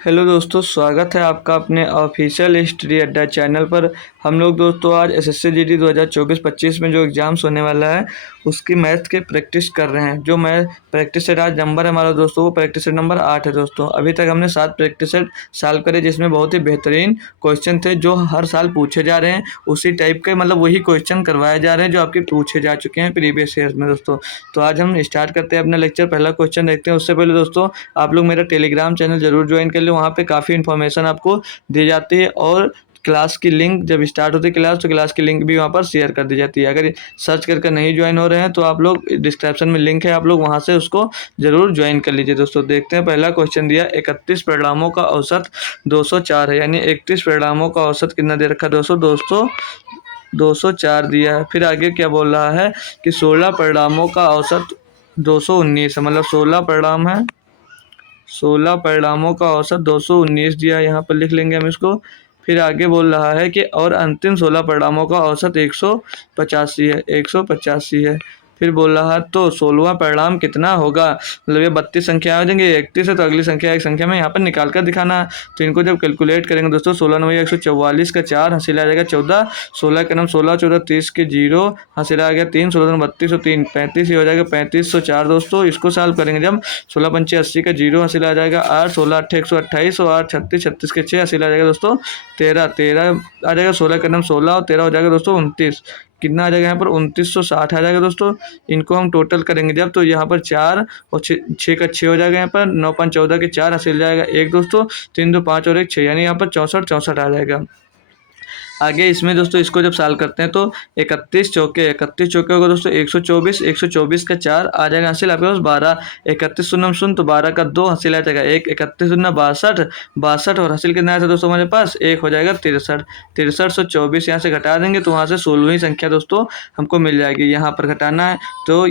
Hello दोस्तों, स्वागत है आपका अपने ऑफिशियल हिस्ट्री अड्डा चैनल पर। हम लोग दोस्तों आज एसएससी जीडी 2024-25 में जो एग्ज़ाम्स होने वाला है उसकी मैथ के प्रैक्टिस कर रहे हैं। जो मैं प्रैक्टिस सेट आज नंबर है हमारा दोस्तों, वो प्रैक्टिस सेट नंबर 8 है दोस्तों। अभी तक हमने 7 प्रैक्टिस सेट सॉल्व करे, जिसमें बहुत ही बेहतरीन क्वेश्चन थे जो हर साल पूछे जा रहे हैं। उसी टाइप के मतलब वही क्वेश्चन करवाए जा रहे हैं जो आपके पूछे जा चुके हैं प्रीवियस ईयर में दोस्तों। तो आज हम स्टार्ट करते हैं अपना लेक्चर। पहला क्वेश्चन देखते हैं। उससे पहले दोस्तों आप लोग मेरा टेलीग्राम चैनल जरूर ज्वाइन कर लें। वहाँ पे काफ़ी इन्फॉर्मेशन आपको दी जाती है और क्लास की लिंक जब स्टार्ट होती है क्लास, तो क्लास की लिंक भी वहाँ पर शेयर कर दी जाती है। अगर सर्च करके नहीं ज्वाइन हो रहे हैं तो आप लोग डिस्क्रिप्शन में लिंक है, आप लोग वहाँ से उसको ज़रूर ज्वाइन कर लीजिए दोस्तों। देखते हैं पहला क्वेश्चन दिया, 31 परिणामों का औसत 204 है, यानी 31 परिणामों का औसत कितना दे रखा है दोस्तों? 204 दिया है। फिर आगे क्या बोल रहा है कि 16 परिणामों का औसत 219 है, मतलब 16 परिणाम है, 16 परिणामों का औसत 219 दिया है, यहाँ पर लिख लेंगे हम इसको। फिर आगे बोल रहा है कि और अंतिम 16 परिणामों का औसत 185 है, 185 है। फिर बोल रहा है तो 16वां परिणाम कितना होगा? मतलब ये 32 संख्या आ जाएंगे, 31 है तो अगली संख्या एक संख्या में यहाँ पर निकाल कर दिखाना है। तो इनको जब कैलकुलेट करेंगे दोस्तों, 16 9 144 का 4 हासिल आ जाएगा 14, 16 का नाम 16 14 30 के 0 हासिल आ गया 3, 16 32 और 3 35, ये हो जाएगा 3504 दोस्तों। इसको सॉल्व करेंगे जब 16 पंचे 80 का 0 हासिल आ जाएगा 8, 16 8 128 और 8 36 36 के 6 हासिल आ जाएगा दोस्तों 13 13 आ जाएगा, 16 का नाम 16 और 13 हो जाएगा दोस्तों 29। कितना आ जाएगा यहाँ पर? 2960 आ जाएगा दोस्तों। इनको हम टोटल करेंगे जब, तो यहाँ पर 4 और 6 का 6 हो जाएगा, यहाँ पर 9 5 14 के 4 हासिल जाएगा 1 दोस्तों, 3 2 5 और 1 6, यानी यहाँ पर 64 64 आ जाएगा। आगे इसमें दोस्तों इसको जब सॉल्व करते हैं तो 31 चौके होगा दोस्तों 124, 124 का 4 आ जाएगा हासिल आपके पास 12, 31 शून्य शून्य तो 12 का 2 हासिल आ जाएगा 1, 31 शून्य 62, 62 और हासिल कितना आया था दोस्तों हमारे पास? 1 हो जाएगा 63, 6324 यहाँ से घटा देंगे तो वहाँ से 16वीं संख्या दोस्तों हमको मिल जाएगी। यहाँ पर घटाना है तो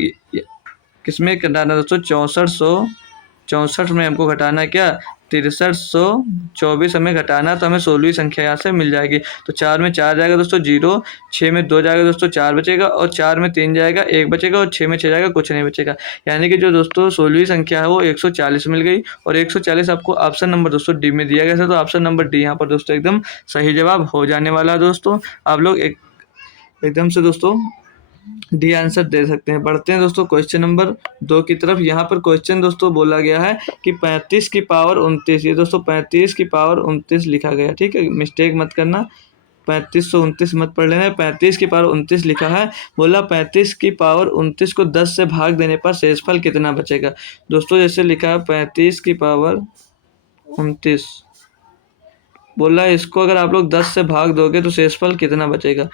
किसमें घटाना है दोस्तों? 6464 में हमको घटाना है क्या? 6324 हमें घटाना, तो हमें 16वीं संख्या यहाँ से मिल जाएगी। तो 4 में 4 जाएगा दोस्तों 0, 6 में 2 जाएगा दोस्तों 4 बचेगा, और 4 में 3 जाएगा 1 बचेगा, और 6 में 6 जाएगा कुछ नहीं बचेगा। यानी कि जो दोस्तों 16वीं संख्या है वो 140 मिल गई, और 140 आपको ऑप्शन नंबर दोस्तों डी में दिया गया था। तो ऑप्शन नंबर डी यहाँ पर दोस्तों एकदम सही जवाब हो जाने वाला है दोस्तों। आप लोग एकदम से दोस्तों डी आंसर दे सकते हैं। बढ़ते हैं दोस्तों क्वेश्चन नंबर 2 की तरफ। यहाँ पर क्वेश्चन दोस्तों बोला गया है कि 35 की पावर 29, ये दोस्तों 35 की पावर 29 लिखा गया, ठीक है, मिस्टेक मत करना, 3529 मत पढ़ लेना, 35 की पावर 29 लिखा है। बोला 35 की पावर 29 को 10 से भाग देने पर शेषफल कितना बचेगा? दोस्तों जैसे लिखा है 35 की पावर 29, बोला इसको अगर आप लोग 10 से भाग दोगे तो शेषफल कितना बचेगा?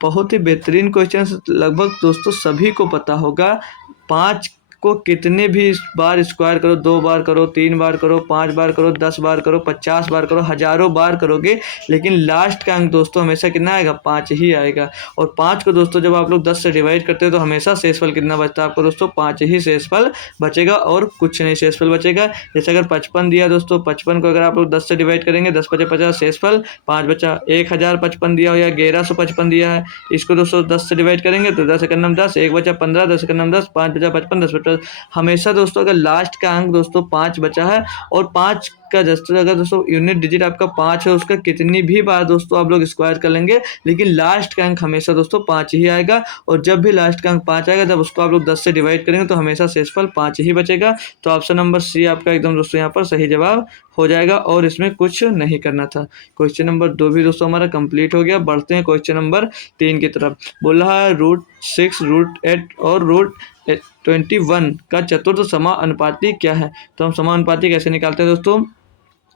बहुत ही बेहतरीन क्वेश्चन, लगभग दोस्तों सभी को पता होगा। 5 को कितने भी बार स्क्वायर करो, 2 बार करो, 3 बार करो, 5 बार करो, 10 बार करो, 50 बार करो, हजारों बार करोगे, लेकिन लास्ट का अंक दोस्तों हमेशा कितना आएगा? 5 ही आएगा। और 5 को दोस्तों जब आप लोग 10 से डिवाइड करते हो तो हमेशा शेषफल कितना बचता है आपको दोस्तों? 5 ही शेषफल बचेगा और कुछ नहीं शेषफल बचेगा। जैसे अगर 55 दिया दोस्तों, 55 को अगर आप लोग 10 से डिवाइड करेंगे, 10 बचे 50, शेषफल 5 बचा। 1055 दिया हो या 1155 दिया है, इसको दोस्तों 10 से डिवाइड करेंगे तो 10 एकम 10, 1 बचा 15, 10 एकम 10, 5 बचा 55, 10 बचा। हमेशा दोस्तों अगर लास्ट का अंक दोस्तों 5 बचा है, और 5 का दोस्तों अगर दोस्तों यूनिट डिजिट आपका 5 है, उसका कितनी भी बार दोस्तों आप लोग स्क्वायर कर लेंगे, लेकिन लास्ट का अंक हमेशा दोस्तों 5 ही आएगा। और जब भी लास्ट का अंक 5 आएगा, जब उसको आप लोग 10 से डिवाइड करेंगे तो हमेशा शेषफल 5 ही बचेगा। तो ऑप्शन नंबर सी आपका एकदम दोस्तों यहाँ पर सही जवाब हो जाएगा, और इसमें कुछ नहीं करना था। क्वेश्चन नंबर 2 भी दोस्तों हमारा कंप्लीट हो गया। बढ़ते हैं क्वेश्चन नंबर 3 की तरफ। बोल रहा है √6, √8 और √21 का चतुर्थ समानुपाती क्या है? तो हम समानुपाती कैसे निकालते हैं दोस्तों?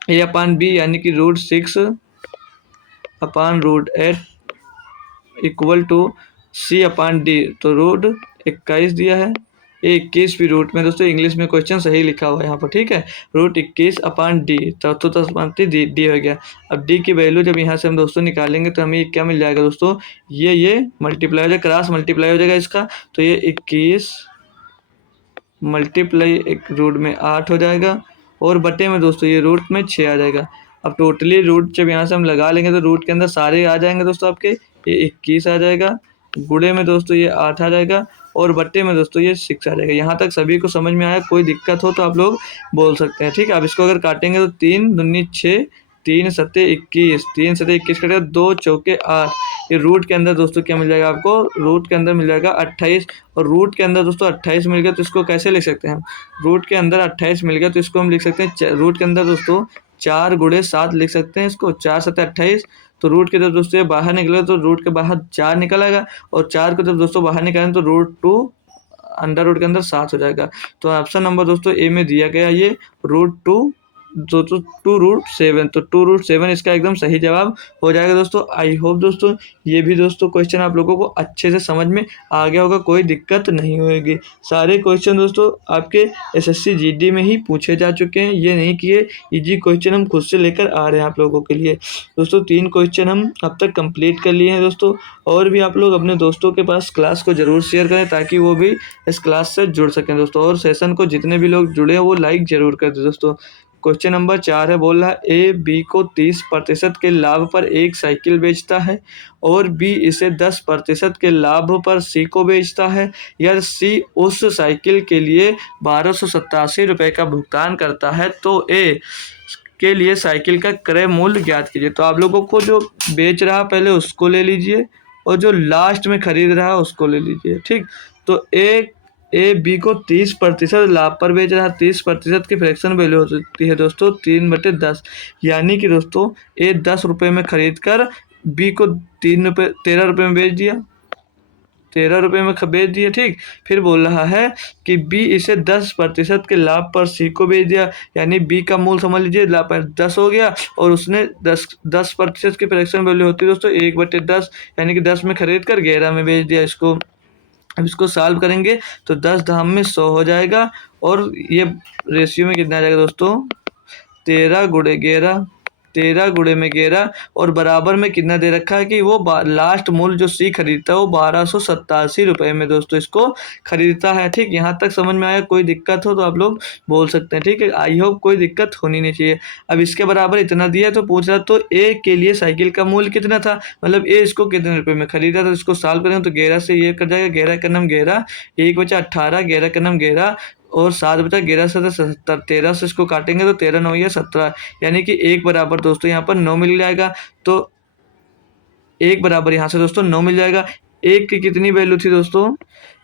A/B यानी कि √6/√8 इक्वल टू C/D, तो √21 दिया है, 21 भी रूट में दोस्तों इंग्लिश में क्वेश्चन सही लिखा हुआ है यहाँ पर, ठीक है, √21/D, चौथा समानुपाती डी हो गया। अब डी की वैल्यू जब यहाँ से हम दोस्तों निकालेंगे तो हमें क्या मिल जाएगा दोस्तों? ये मल्टीप्लाई हो जाएगा, क्रॉस मल्टीप्लाई हो जाएगा इसका, तो ये 21 मल्टीप्लाई एक रूट में 8 हो जाएगा, और बटे में दोस्तों ये रूट में 6 आ जाएगा। अब टोटली रूट जब यहाँ से हम लगा लेंगे तो रूट के अंदर सारे आ जाएंगे दोस्तों आपके, ये 21 आ जाएगा, गुणे में दोस्तों ये 8 आ जाएगा और बट्टे में दोस्तों ये 6 आ जाएगा। यहाँ तक सभी को समझ में आया? कोई दिक्कत हो तो आप लोग बोल सकते हैं, ठीक है। अब इसको अगर काटेंगे तो 3 दूनी 6, 3 सत्ते 21, 3 सत्ते 21 कटेगा, 2 चौके 8। ये रूट के अंदर दोस्तों क्या मिल जाएगा आपको? रूट के अंदर मिल जाएगा 28। और रूट के अंदर दोस्तों 28 मिल गया तो इसको कैसे लिख सकते हैं हम? रूट के अंदर 28 मिल गया तो इसको हम लिख सकते हैं रूट के अंदर दोस्तों 4 गुणे 7 लिख सकते हैं इसको। 4 सत्ते 28, तो रूट की तरफ दोस्तों ये बाहर निकलेगा तो रूट के बाहर 4 निकल आएगा, और 4 की तरफ दोस्तों बाहर निकालेंगे तो रूट 2 अंडर रूट के अंदर 7 हो जाएगा। तो ऑप्शन नंबर दोस्तों ए में दिया गया ये रूट 2 दोस्तों 2√7, तो 2√7 इसका एकदम सही जवाब हो जाएगा दोस्तों। आई होप दोस्तों ये भी दोस्तों क्वेश्चन आप लोगों को अच्छे से समझ में आ गया होगा, कोई दिक्कत नहीं होगी। सारे क्वेश्चन दोस्तों आपके एसएससी जीडी में ही पूछे जा चुके हैं, ये नहीं कि ये इजी क्वेश्चन हम खुद से लेकर आ रहे हैं आप लोगों के लिए। दोस्तों 3 क्वेश्चन हम अब तक कंप्लीट कर लिए हैं दोस्तों, और भी आप लोग अपने दोस्तों के पास क्लास को ज़रूर शेयर करें ताकि वो भी इस क्लास से जुड़ सकें दोस्तों, और सेशन को जितने भी लोग जुड़े हैं वो लाइक ज़रूर कर दें दोस्तों। क्वेश्चन नंबर 4 है, बोल रहा है ए बी को 30% के लाभ पर एक साइकिल बेचता है और बी इसे 10% के लाभ पर सी को बेचता है, या सी उस साइकिल के लिए 1287 रुपये का भुगतान करता है, तो ए के लिए साइकिल का क्रय मूल्य ज्ञात कीजिए। तो आप लोगों को जो बेच रहा पहले उसको ले लीजिए और जो लास्ट में खरीद रहा है उसको ले लीजिए, ठीक। तो ए बी को 30% लाभ पर बेच रहा है, 30% की फ्रैक्शन वैल्यू होती है दोस्तों 3/10, यानी कि दोस्तों ए 10 रुपये में खरीद कर बी को 13 रुपये में बेच दिया, 13 रुपये में बेच दिया, ठीक। फिर बोल रहा है कि बी इसे 10% के लाभ पर सी को बेच दिया, यानी बी का मूल समझ लीजिए लाभ पर 10 हो गया, और उसने 10% की फ्रैक्शन वैल्यू होती है दोस्तों 1/10, यानी कि 10 में खरीद कर 11 में बेच दिया इसको। अब इसको सॉल्व करेंगे तो 10 धाम में 100 हो जाएगा, और ये रेशियो में कितना आ जाएगा दोस्तों 13 गुणे 11, 13 गुणे में 11, और बराबर में कितना दे रखा है कि वो लास्ट मूल्य जो सी खरीदता है वो 1287 रुपये में दोस्तों इसको खरीदता है, ठीक। यहाँ तक समझ में आया? कोई दिक्कत हो तो आप लोग बोल सकते हैं, ठीक है। आई होप कोई दिक्कत होनी नहीं चाहिए। अब इसके बराबर इतना दिया तो पूछ रहा तो ए के लिए साइकिल का मूल्य कितना था, मतलब ए इसको कितने रुपये में खरीदा, तो इसको सॉल्व करेंगे तो 11 से ये कर जाएगा, 11 का नाम 11, 1 बचा 18, 11 का नाम 11, और 7 बचा 11 से 77, 13 से इसको काटेंगे तो 13 9 या 17, यानी कि 1 बराबर दोस्तों यहाँ पर 9 मिल जाएगा। तो 1 बराबर यहाँ से दोस्तों 9 मिल जाएगा। एक की कितनी वैल्यू थी दोस्तों?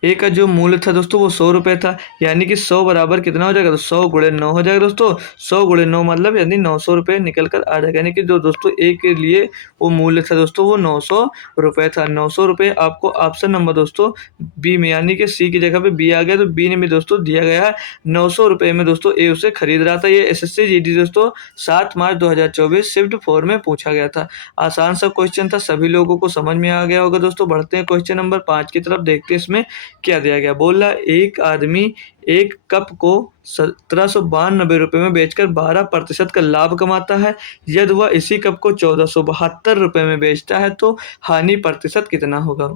एक का जो मूल्य था दोस्तों वो 100 रुपये था, यानी कि 100 बराबर कितना हो जाएगा? तो 100 गुणे 9 हो जाएगा दोस्तों। 100 गुणे 9 मतलब यानी 900 रुपये निकल कर आ जाएगा, यानी कि जो दोस्तों एक के लिए वो मूल्य था दोस्तों वो 900 रुपये था। 900 रुपये आपको ऑप्शन नंबर दोस्तों बी में, यानी कि सी की जगह पे बी आ गया तो बी में दोस्तों दिया गया है 900 रुपये में दोस्तों ए उसे खरीद रहा था। ये एसएससी जीडी दोस्तों 7 मार्च 2024 शिफ्ट 4 में पूछा गया था। आसान सा क्वेश्चन था, सभी लोगों को समझ में आ गया होगा दोस्तों। बढ़ते हैं क्वेश्चन नंबर 5 की तरफ, देखते हैं इसमें क्या दिया गया। बोला एक आदमी एक कप को 1792 रुपये में बेचकर 12% का लाभ कमाता है, यदि वह इसी कप को 1472 रुपये में बेचता है तो हानि प्रतिशत कितना होगा।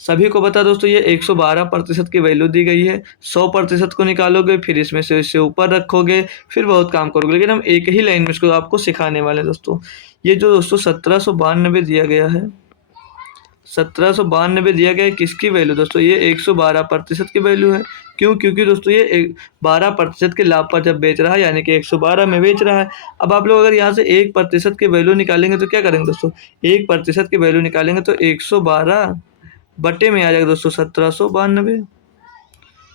सभी को बता दोस्तों ये 112% की वैल्यू दी गई है। 100% को निकालोगे, फिर इसमें से इससे ऊपर रखोगे, फिर बहुत काम करोगे, लेकिन हम एक ही लाइन में इसको आपको सिखाने वाले हैं दोस्तों। ये जो दोस्तों 1792 दिया गया है, 1792 दिया गया है, किसकी वैल्यू दोस्तों? ये 112% की वैल्यू है। क्यों? क्योंकि दोस्तों ये 12% के लाभ पर जब बेच रहा है, यानी कि 112 में बेच रहा है। अब आप लोग अगर यहाँ से 1% की वैल्यू निकालेंगे तो क्या करेंगे दोस्तों? 1% की वैल्यू निकालेंगे तो 112 बटे में आ जाएगा दोस्तों 1792।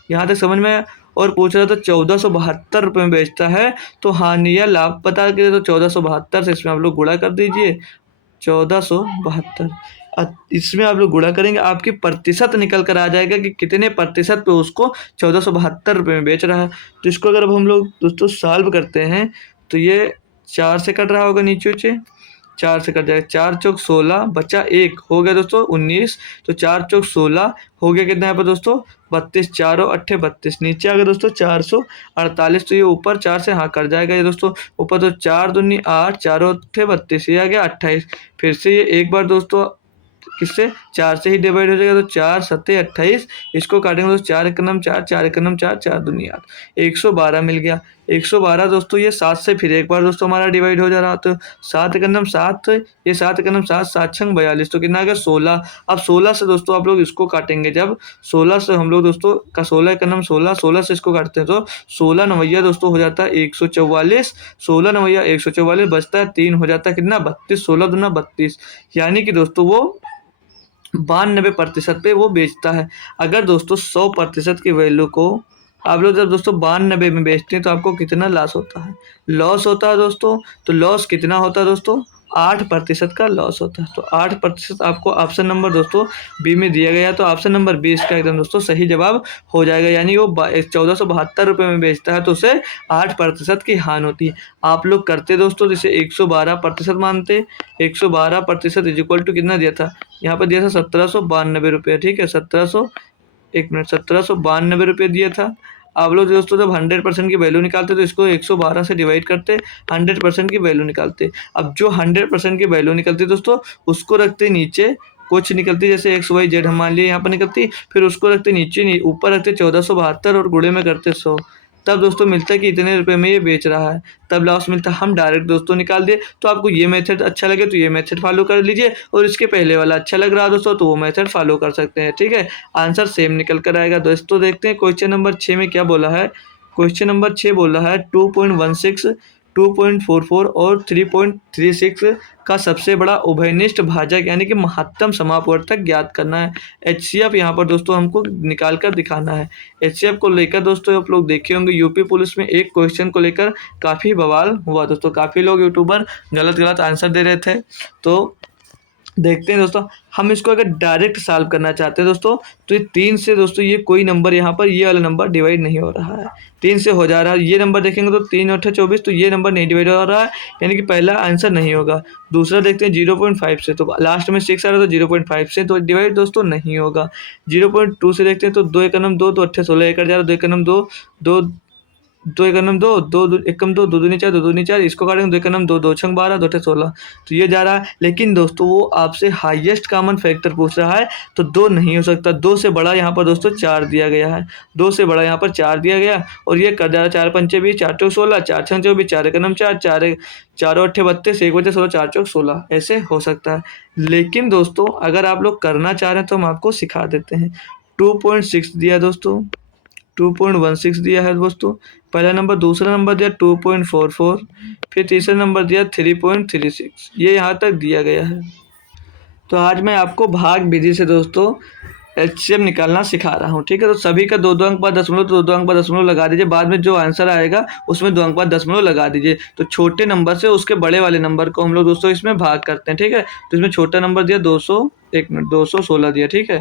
यहाँ तक समझ में आया? और पूछ रहा था 1472 रुपये में बेचता है तो हानि या लाभ पता करें, तो 1472 से इसमें आप लोग गुणा कर दीजिए 1472। इसमें आप लोग गुणा करेंगे, आपकी प्रतिशत निकल कर आ जाएगा कि कितने प्रतिशत पे उसको 1472 रुपये में बेच रहा है। तो इसको अगर अब हम लोग दोस्तों सॉल्व करते हैं तो ये 4 से कट रहा होगा, नीचे 4 से कट जाएगा, 4 चौक 16 बचा 1 हो गया दोस्तों 19, तो 4 चौक 16 हो गया कितना यहाँ पर दोस्तों 32, 4 और 8 32, नीचे आ गया दोस्तों 448, तो ये ऊपर 4 से हाँ कर जाएगा ये दोस्तों ऊपर, तो 4 दूनी 8, 4 और 8 32, ये आ गया 28। फिर से ये एक बार दोस्तों किससे 4 से ही डिवाइड हो जाएगा, तो 4 सत्ते 28, इसको काटेंगे तो 4 एक नम 4, 4 एक नम 4, 4 दूनी 8, 112 मिल गया। 112 दोस्तों ये 7 से फिर एक बार दोस्तों हमारा डिवाइड हो जा रहा, तो 7 एकम 7, ये 7 एकम 7, 7 छंग 42, तो कितना आ गया 16। अब 16 से दोस्तों आप लोग इसको काटेंगे, जब 16 से हम लोग दोस्तों का 16 एकम 16, 16 से इसको काटते हैं तो 16 नवैया दोस्तों हो जाता है 144, 16 नवैया 144 बचता है 3, हो जाता है कितना 32, 16 दूना 32, यानी कि दोस्तों वो 92% पे वो बेचता है। अगर दोस्तों 100% की वैल्यू को आप लोग जब दोस्तों 92 में बेचते हैं तो आपको कितना लॉस होता है, लॉस होता है दोस्तों। तो लॉस कितना होता है दोस्तों, 8% का लॉस होता है। तो 8% आपको ऑप्शन नंबर दोस्तों बी में दिया गया, तो ऑप्शन नंबर 20 का एकदम दोस्तों सही जवाब हो जाएगा। यानी वो 1472 में बेचता है तो उसे 8% की हानि होती है। आप लोग करते दोस्तों जैसे 112% मानते, 112% इज इक्वल टू कितना दिया था, यहाँ पर दिया था 1792 रुपये, ठीक है, 1792 रुपये दिया था। आप लोग दोस्तों जब 100% की वैल्यू निकालते तो इसको 112 से डिवाइड करते, 100% की वैल्यू निकालते। अब जो 100% की वैल्यू निकलती दोस्तों उसको रखते नीचे, कुछ निकलती जैसे एक्स वाई जेड हम मान लिए यहाँ पर निकलती, फिर उसको रखते नीचे, ऊपर रखते 1472 और गुणे में करते 100, तब दोस्तों मिलता है कि इतने रुपए में ये बेच रहा है, तब लॉस मिलता है। हम डायरेक्ट दोस्तों निकाल दिए। तो आपको ये मेथड अच्छा लगे तो ये मेथड फॉलो कर लीजिए, और इसके पहले वाला अच्छा लग रहा है दोस्तों तो वो मेथड फॉलो कर सकते हैं, ठीक है। आंसर सेम निकल कर आएगा दोस्तों। देखते हैं क्वेश्चन नंबर 6 में क्या बोला है। क्वेश्चन नंबर 6 बोल रहा है 2.16, 2.44 और 3.36 का सबसे बड़ा उभयनिष्ठ भाजक यानी कि महत्तम समापवर्तक ज्ञात करना है। एचसीएफ यहाँ पर दोस्तों हमको निकाल कर दिखाना है। एचसीएफ को लेकर दोस्तों आप लोग देखे होंगे यूपी पुलिस में एक क्वेश्चन को लेकर काफ़ी बवाल हुआ दोस्तों, काफ़ी लोग यूट्यूबर गलत गलत आंसर दे रहे थे। तो देखते हैं दोस्तों, हम इसको अगर डायरेक्ट सॉल्व करना चाहते हैं दोस्तों तो ये 3 से दोस्तों ये कोई नंबर यहाँ पर ये वाला नंबर डिवाइड नहीं हो रहा है, 3 से हो जा रहा है। ये नंबर देखेंगे तो 3 8 24, तो ये नंबर नहीं डिवाइड हो रहा है, यानी कि पहला आंसर नहीं होगा। दूसरा देखते हैं 0.5 से, तो लास्ट में 6 आ रहा है तो 0.5 से तो डिवाइड दोस्तों नहीं होगा। 0.2 से देखते हैं तो 2 एकम 2, तो 8 16 एक जा रहा है, 2 एकम 2, 2 2 एकम 2, 2 एकम 2, 2 दूनी 4, 2 दूनी 4, इसको काटेंगे 2 एकम 2, 2 छंग 12, 2 अठे 16, तो ये जा रहा है। लेकिन दोस्तों वो आपसे हाईएस्ट कॉमन फैक्टर पूछ रहा है, तो 2 नहीं हो सकता। 2 से बड़ा यहाँ पर दोस्तों 4 दिया गया है, 2 से बड़ा यहाँ पर 4 दिया गया, और ये कर जा रहा है 4 पंचे 20, 4 चौक 16, 4 छंग 24, 4 एकम 4, 4 अट्ठे 32, 1 बचे 16, 4 चौक 16, ऐसे हो सकता है। लेकिन दोस्तों अगर आप लोग करना चाह रहे हैं तो हम आपको सिखा देते हैं। 2.6 दिया दोस्तों, 2.16 दिया है दोस्तों पहला नंबर, दूसरा नंबर दिया 2.44, फिर तीसरा नंबर दिया 3.36, ये यहाँ तक दिया गया है। तो आज मैं आपको भाग विधि से दोस्तों एचसीएफ निकालना सिखा रहा हूँ, ठीक है। तो सभी का 2-2 अंक बाद दशमलव, तो 2-2 अंक बाद दशमलव लगा दीजिए, बाद में जो आंसर आएगा उसमें 2 अंक बाद दशमलव लगा दीजिए। तो छोटे नंबर से उसके बड़े वाले नंबर को हम लोग दोस्तों इसमें भाग करते हैं, ठीक है। तो इसमें छोटा नंबर दिया 216 दिया, ठीक है,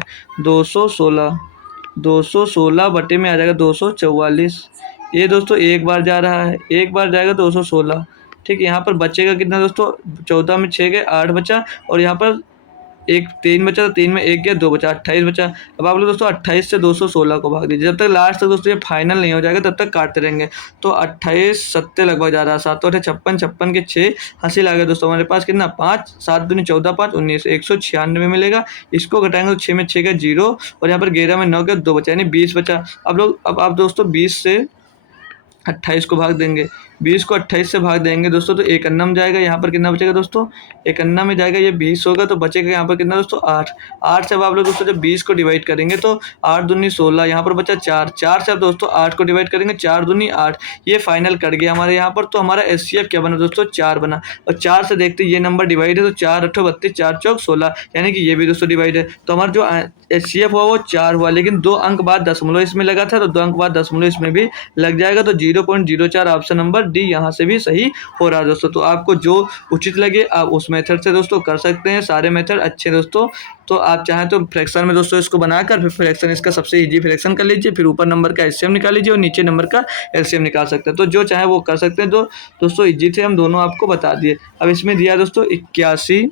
216 बटे में आ जाएगा 244। ये दोस्तों एक बार जा रहा है, एक बार जाएगा 216, ठीक है। यहाँ पर बचेगा कितना दोस्तों, 14 में 6 गए 8 बचा, और यहाँ पर एक 3 बचा, तो 3 में 1 गया 2 बचा, 28 बचा। अब आप लोग दोस्तों 28 से 216 को भाग दीजिए, जब तक लास्ट तक दोस्तों ये फाइनल नहीं हो जाएगा तब तक काटते रहेंगे। तो 28 सत्ते लगभग जा रहा है, 7 8 56, 56 के 6 हासिल आ गया दोस्तों हमारे पास कितना 5, 7 दूनी 14, 5 19, 196 मिलेगा। इसको घटाएंगे तो 6 में 6 गया 0, और यहाँ पर 11 में 9 गया 2 बचा, यानी 20 बचा। अब आप दोस्तों 20 से 28 को भाग देंगे, 20 को 28 से भाग देंगे दोस्तों, तो एक अन्ना में जाएगा, यहाँ पर कितना बचेगा दोस्तों, एक अन्ना में जाएगा, ये 20 होगा, तो बचेगा यहाँ पर कितना दोस्तों 8। 8 से अब आप लोग दोस्तों जब 20 को डिवाइड करेंगे तो 8 दूनी 16, यहाँ पर बचा 4, 4 से अब दोस्तों 8 को डिवाइड करेंगे, 4 दूनी 8, ये फाइनल कट गया हमारे यहाँ पर। तो हमारा एचसीएफ क्या बना दोस्तों 4 बना, और 4 से देखते ये नंबर डिवाइड है, तो 4 8 32, 4 चौक 16, यानी कि ये भी दोस्तों डिवाइड है। तो हमारा जो एचसीएफ हुआ वो 4 हुआ, लेकिन 2 अंक बाद दशमलव इसमें लगा था, तो 2 अंक बाद दशमलव इसमें भी लग जाएगा, तो 0.04 ऑप्शन नंबर डी यहाँ से भी सही हो रहा है दोस्तों। तो आपको जो उचित लगे आप उस मेथड से दोस्तों कर सकते हैं, सारे मेथड अच्छे दोस्तों। तो आप चाहें तो फ्रैक्शन में दोस्तों इसको बनाकर फिर फ्रैक्शन इसका सबसे इजी फ्रैक्शन कर लीजिए, फिर ऊपर नंबर का एलसीएम निकाल लीजिए और नीचे नंबर का एलसीएम निकाल सकते हैं। तो जो चाहे वो कर सकते हैं। तो दोस्तों इजी थे, हम दोनों आपको बता दिए। अब इसमें दिया दोस्तों 81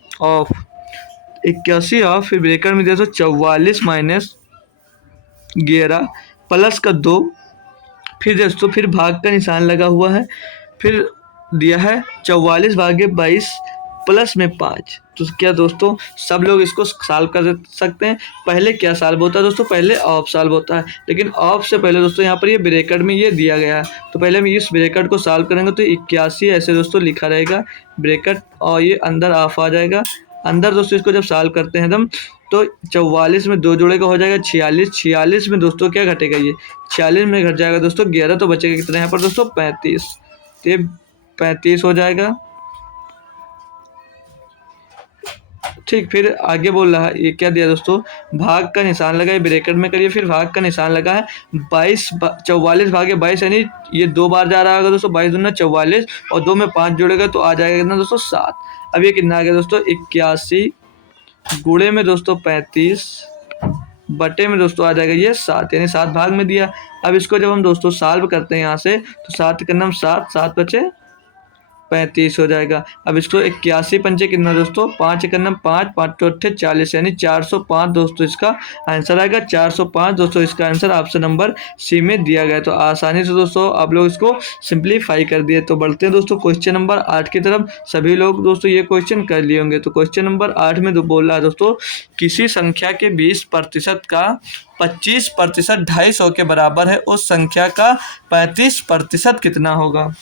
ऑफ फिर ब्रेकर में दिया दोस्तों 44 माइनस 11 प्लस का 2, फिर दोस्तों फिर भाग का निशान लगा हुआ है, फिर दिया है 44 भागे 22 प्लस में 5, तो क्या दोस्तों सब लोग इसको सॉल्व कर सकते हैं। पहले क्या सॉल्व होता है दोस्तों, पहले ऑफ सॉल्व होता है, लेकिन ऑफ से पहले दोस्तों यहाँ पर ये ब्रैकेट में ये दिया गया है, तो पहले हम इस ब्रैकेट को सॉल्व करेंगे तो 81 ऐसे दोस्तों लिखा रहेगा ब्रैकेट, और ये अंदर ऑफ आ जाएगा। अंदर दोस्तों इसको जब सॉल्व करते हैं एकदम तो 44 में 2 जोड़ेगा हो जाएगा 46, 46 में दोस्तों क्या घटेगा, ये 46 में घट जाएगा दोस्तों 11, तो बचेगा कितना यहाँ पर दोस्तों 35, तो ये 35 हो जाएगा। ठीक, फिर आगे बोल रहा है, ये क्या दिया दोस्तों, भाग का निशान लगाए ब्रैकेट में करिए, फिर भाग का निशान लगा है 44 भागे 22, यानी ये 2 बार जा रहा होगा दोस्तों, 22 दूना 44 और 2 में 5 जोड़ेगा तो आ जाएगा कितना दोस्तों 7। अब ये कितना आ गया दोस्तों 81 गुणे में दोस्तों 35 बटे में दोस्तों आ जाएगा ये 7, यानी 7 भाग में दिया। अब इसको जब हम दोस्तों सॉल्व करते हैं यहाँ से तो 7 का नाम 7, 7 बचे 35 हो जाएगा। अब इसको 81 पंचे कितना दोस्तों, 5 का नाम 5, 5 तो 40, यानी 405 दोस्तों इसका आंसर आएगा। 405 दोस्तों इसका आंसर ऑप्शन नंबर सी में दिया गया। तो आसानी से दोस्तों आप लोग इसको सिंप्लीफाई कर दिए। तो बढ़ते हैं दोस्तों क्वेश्चन नंबर 8 की तरफ। सभी लोग दोस्तों ये क्वेश्चन कर लिए होंगे। तो क्वेश्चन नंबर 8 में बोल रहा है दोस्तों, किसी संख्या के 20% का 25% 250 के बराबर है, उस संख्या का 35% कितना होगा।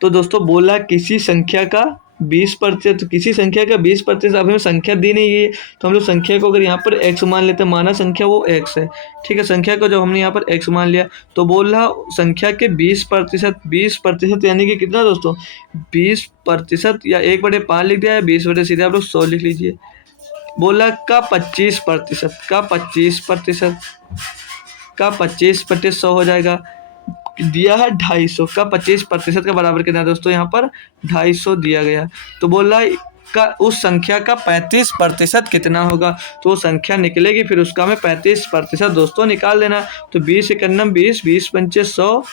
तो दोस्तों बोला किसी संख्या का 20%, तो किसी संख्या का 20%, अब हमें संख्या दी नहीं है तो हम लोग संख्या को अगर यहाँ पर x मान लेते हैं, माना संख्या वो x है, ठीक है। संख्या को जब हमने यहाँ पर x मान लिया तो बोल रहा संख्या के 20%, 20% यानी कि कितना दोस्तों 20% या 1/5 लिख दिया है, 20 सीधे आप लोग 100 लिख लीजिए। बोला का 25%, का 25% का 25 100 हो जाएगा। दिया है 250 का 25% का बराबर कितना है दोस्तों, यहाँ पर 250 दिया गया। तो बोल रहा है का उस संख्या का 35% कितना होगा। तो वो संख्या निकलेगी, फिर उसका हमें 35% दोस्तों निकाल देना। तो 20 एकन्नम 20, 20 पंचे 100,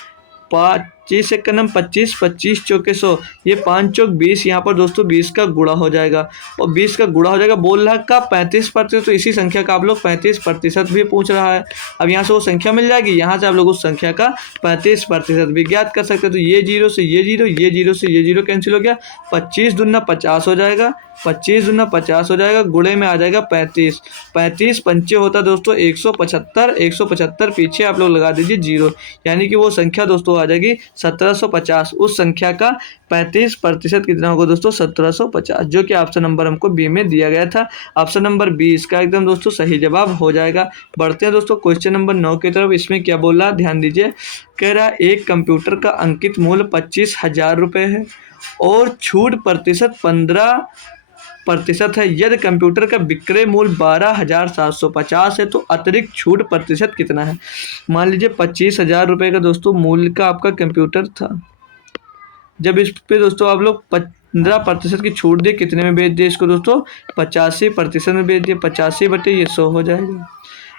25 एकन्नम 25, 25 चौके 100, ये 5 चौक 20, यहाँ पर दोस्तों 20 का गुणा हो जाएगा और 20 का गुणा हो जाएगा। बोल रहा का 35%, तो इसी संख्या का आप लोग 35% भी पूछ रहा है। अब यहाँ से वो संख्या मिल जाएगी, यहाँ से आप लोग उस संख्या का 35% भी ज्ञात कर सकते हैं। तो ये 0 से ये 0, ये 0 से ये 0 कैंसिल हो गया, 25 दूना 50 हो जाएगा, 25 दूना 50 हो जाएगा, गुणे में आ जाएगा 35, 35 पंचे होता दोस्तों 175, 175 पीछे आप लोग लगा दीजिए 0, यानी कि वो संख्या दोस्तों आ जाएगी 1750। उस संख्या का 35% कितना होगा दोस्तों 1750, जो कि ऑप्शन नंबर हमको बी में दिया गया था। ऑप्शन नंबर 20 का एकदम दोस्तों सही जवाब हो जाएगा। बढ़ते हैं दोस्तों क्वेश्चन नंबर 9 की तरफ। इसमें क्या बोल रहा ध्यान दीजिए, कह रहा एक कंप्यूटर का अंकित मूल्य 25,000 रुपये है और छूट प्रतिशत 15% है। यदि कंप्यूटर का विक्रय मूल्य 12,750 है तो अतिरिक्त छूट प्रतिशत कितना है। मान लीजिए 25,000 रुपये का दोस्तों मूल्य का आपका कंप्यूटर था, जब इस पे दोस्तों आप लोग 15% की छूट दिए, कितने में बेच दिए इसको दोस्तों 85% में बेच दिए, 85 बटे ये 100 हो जाएगा।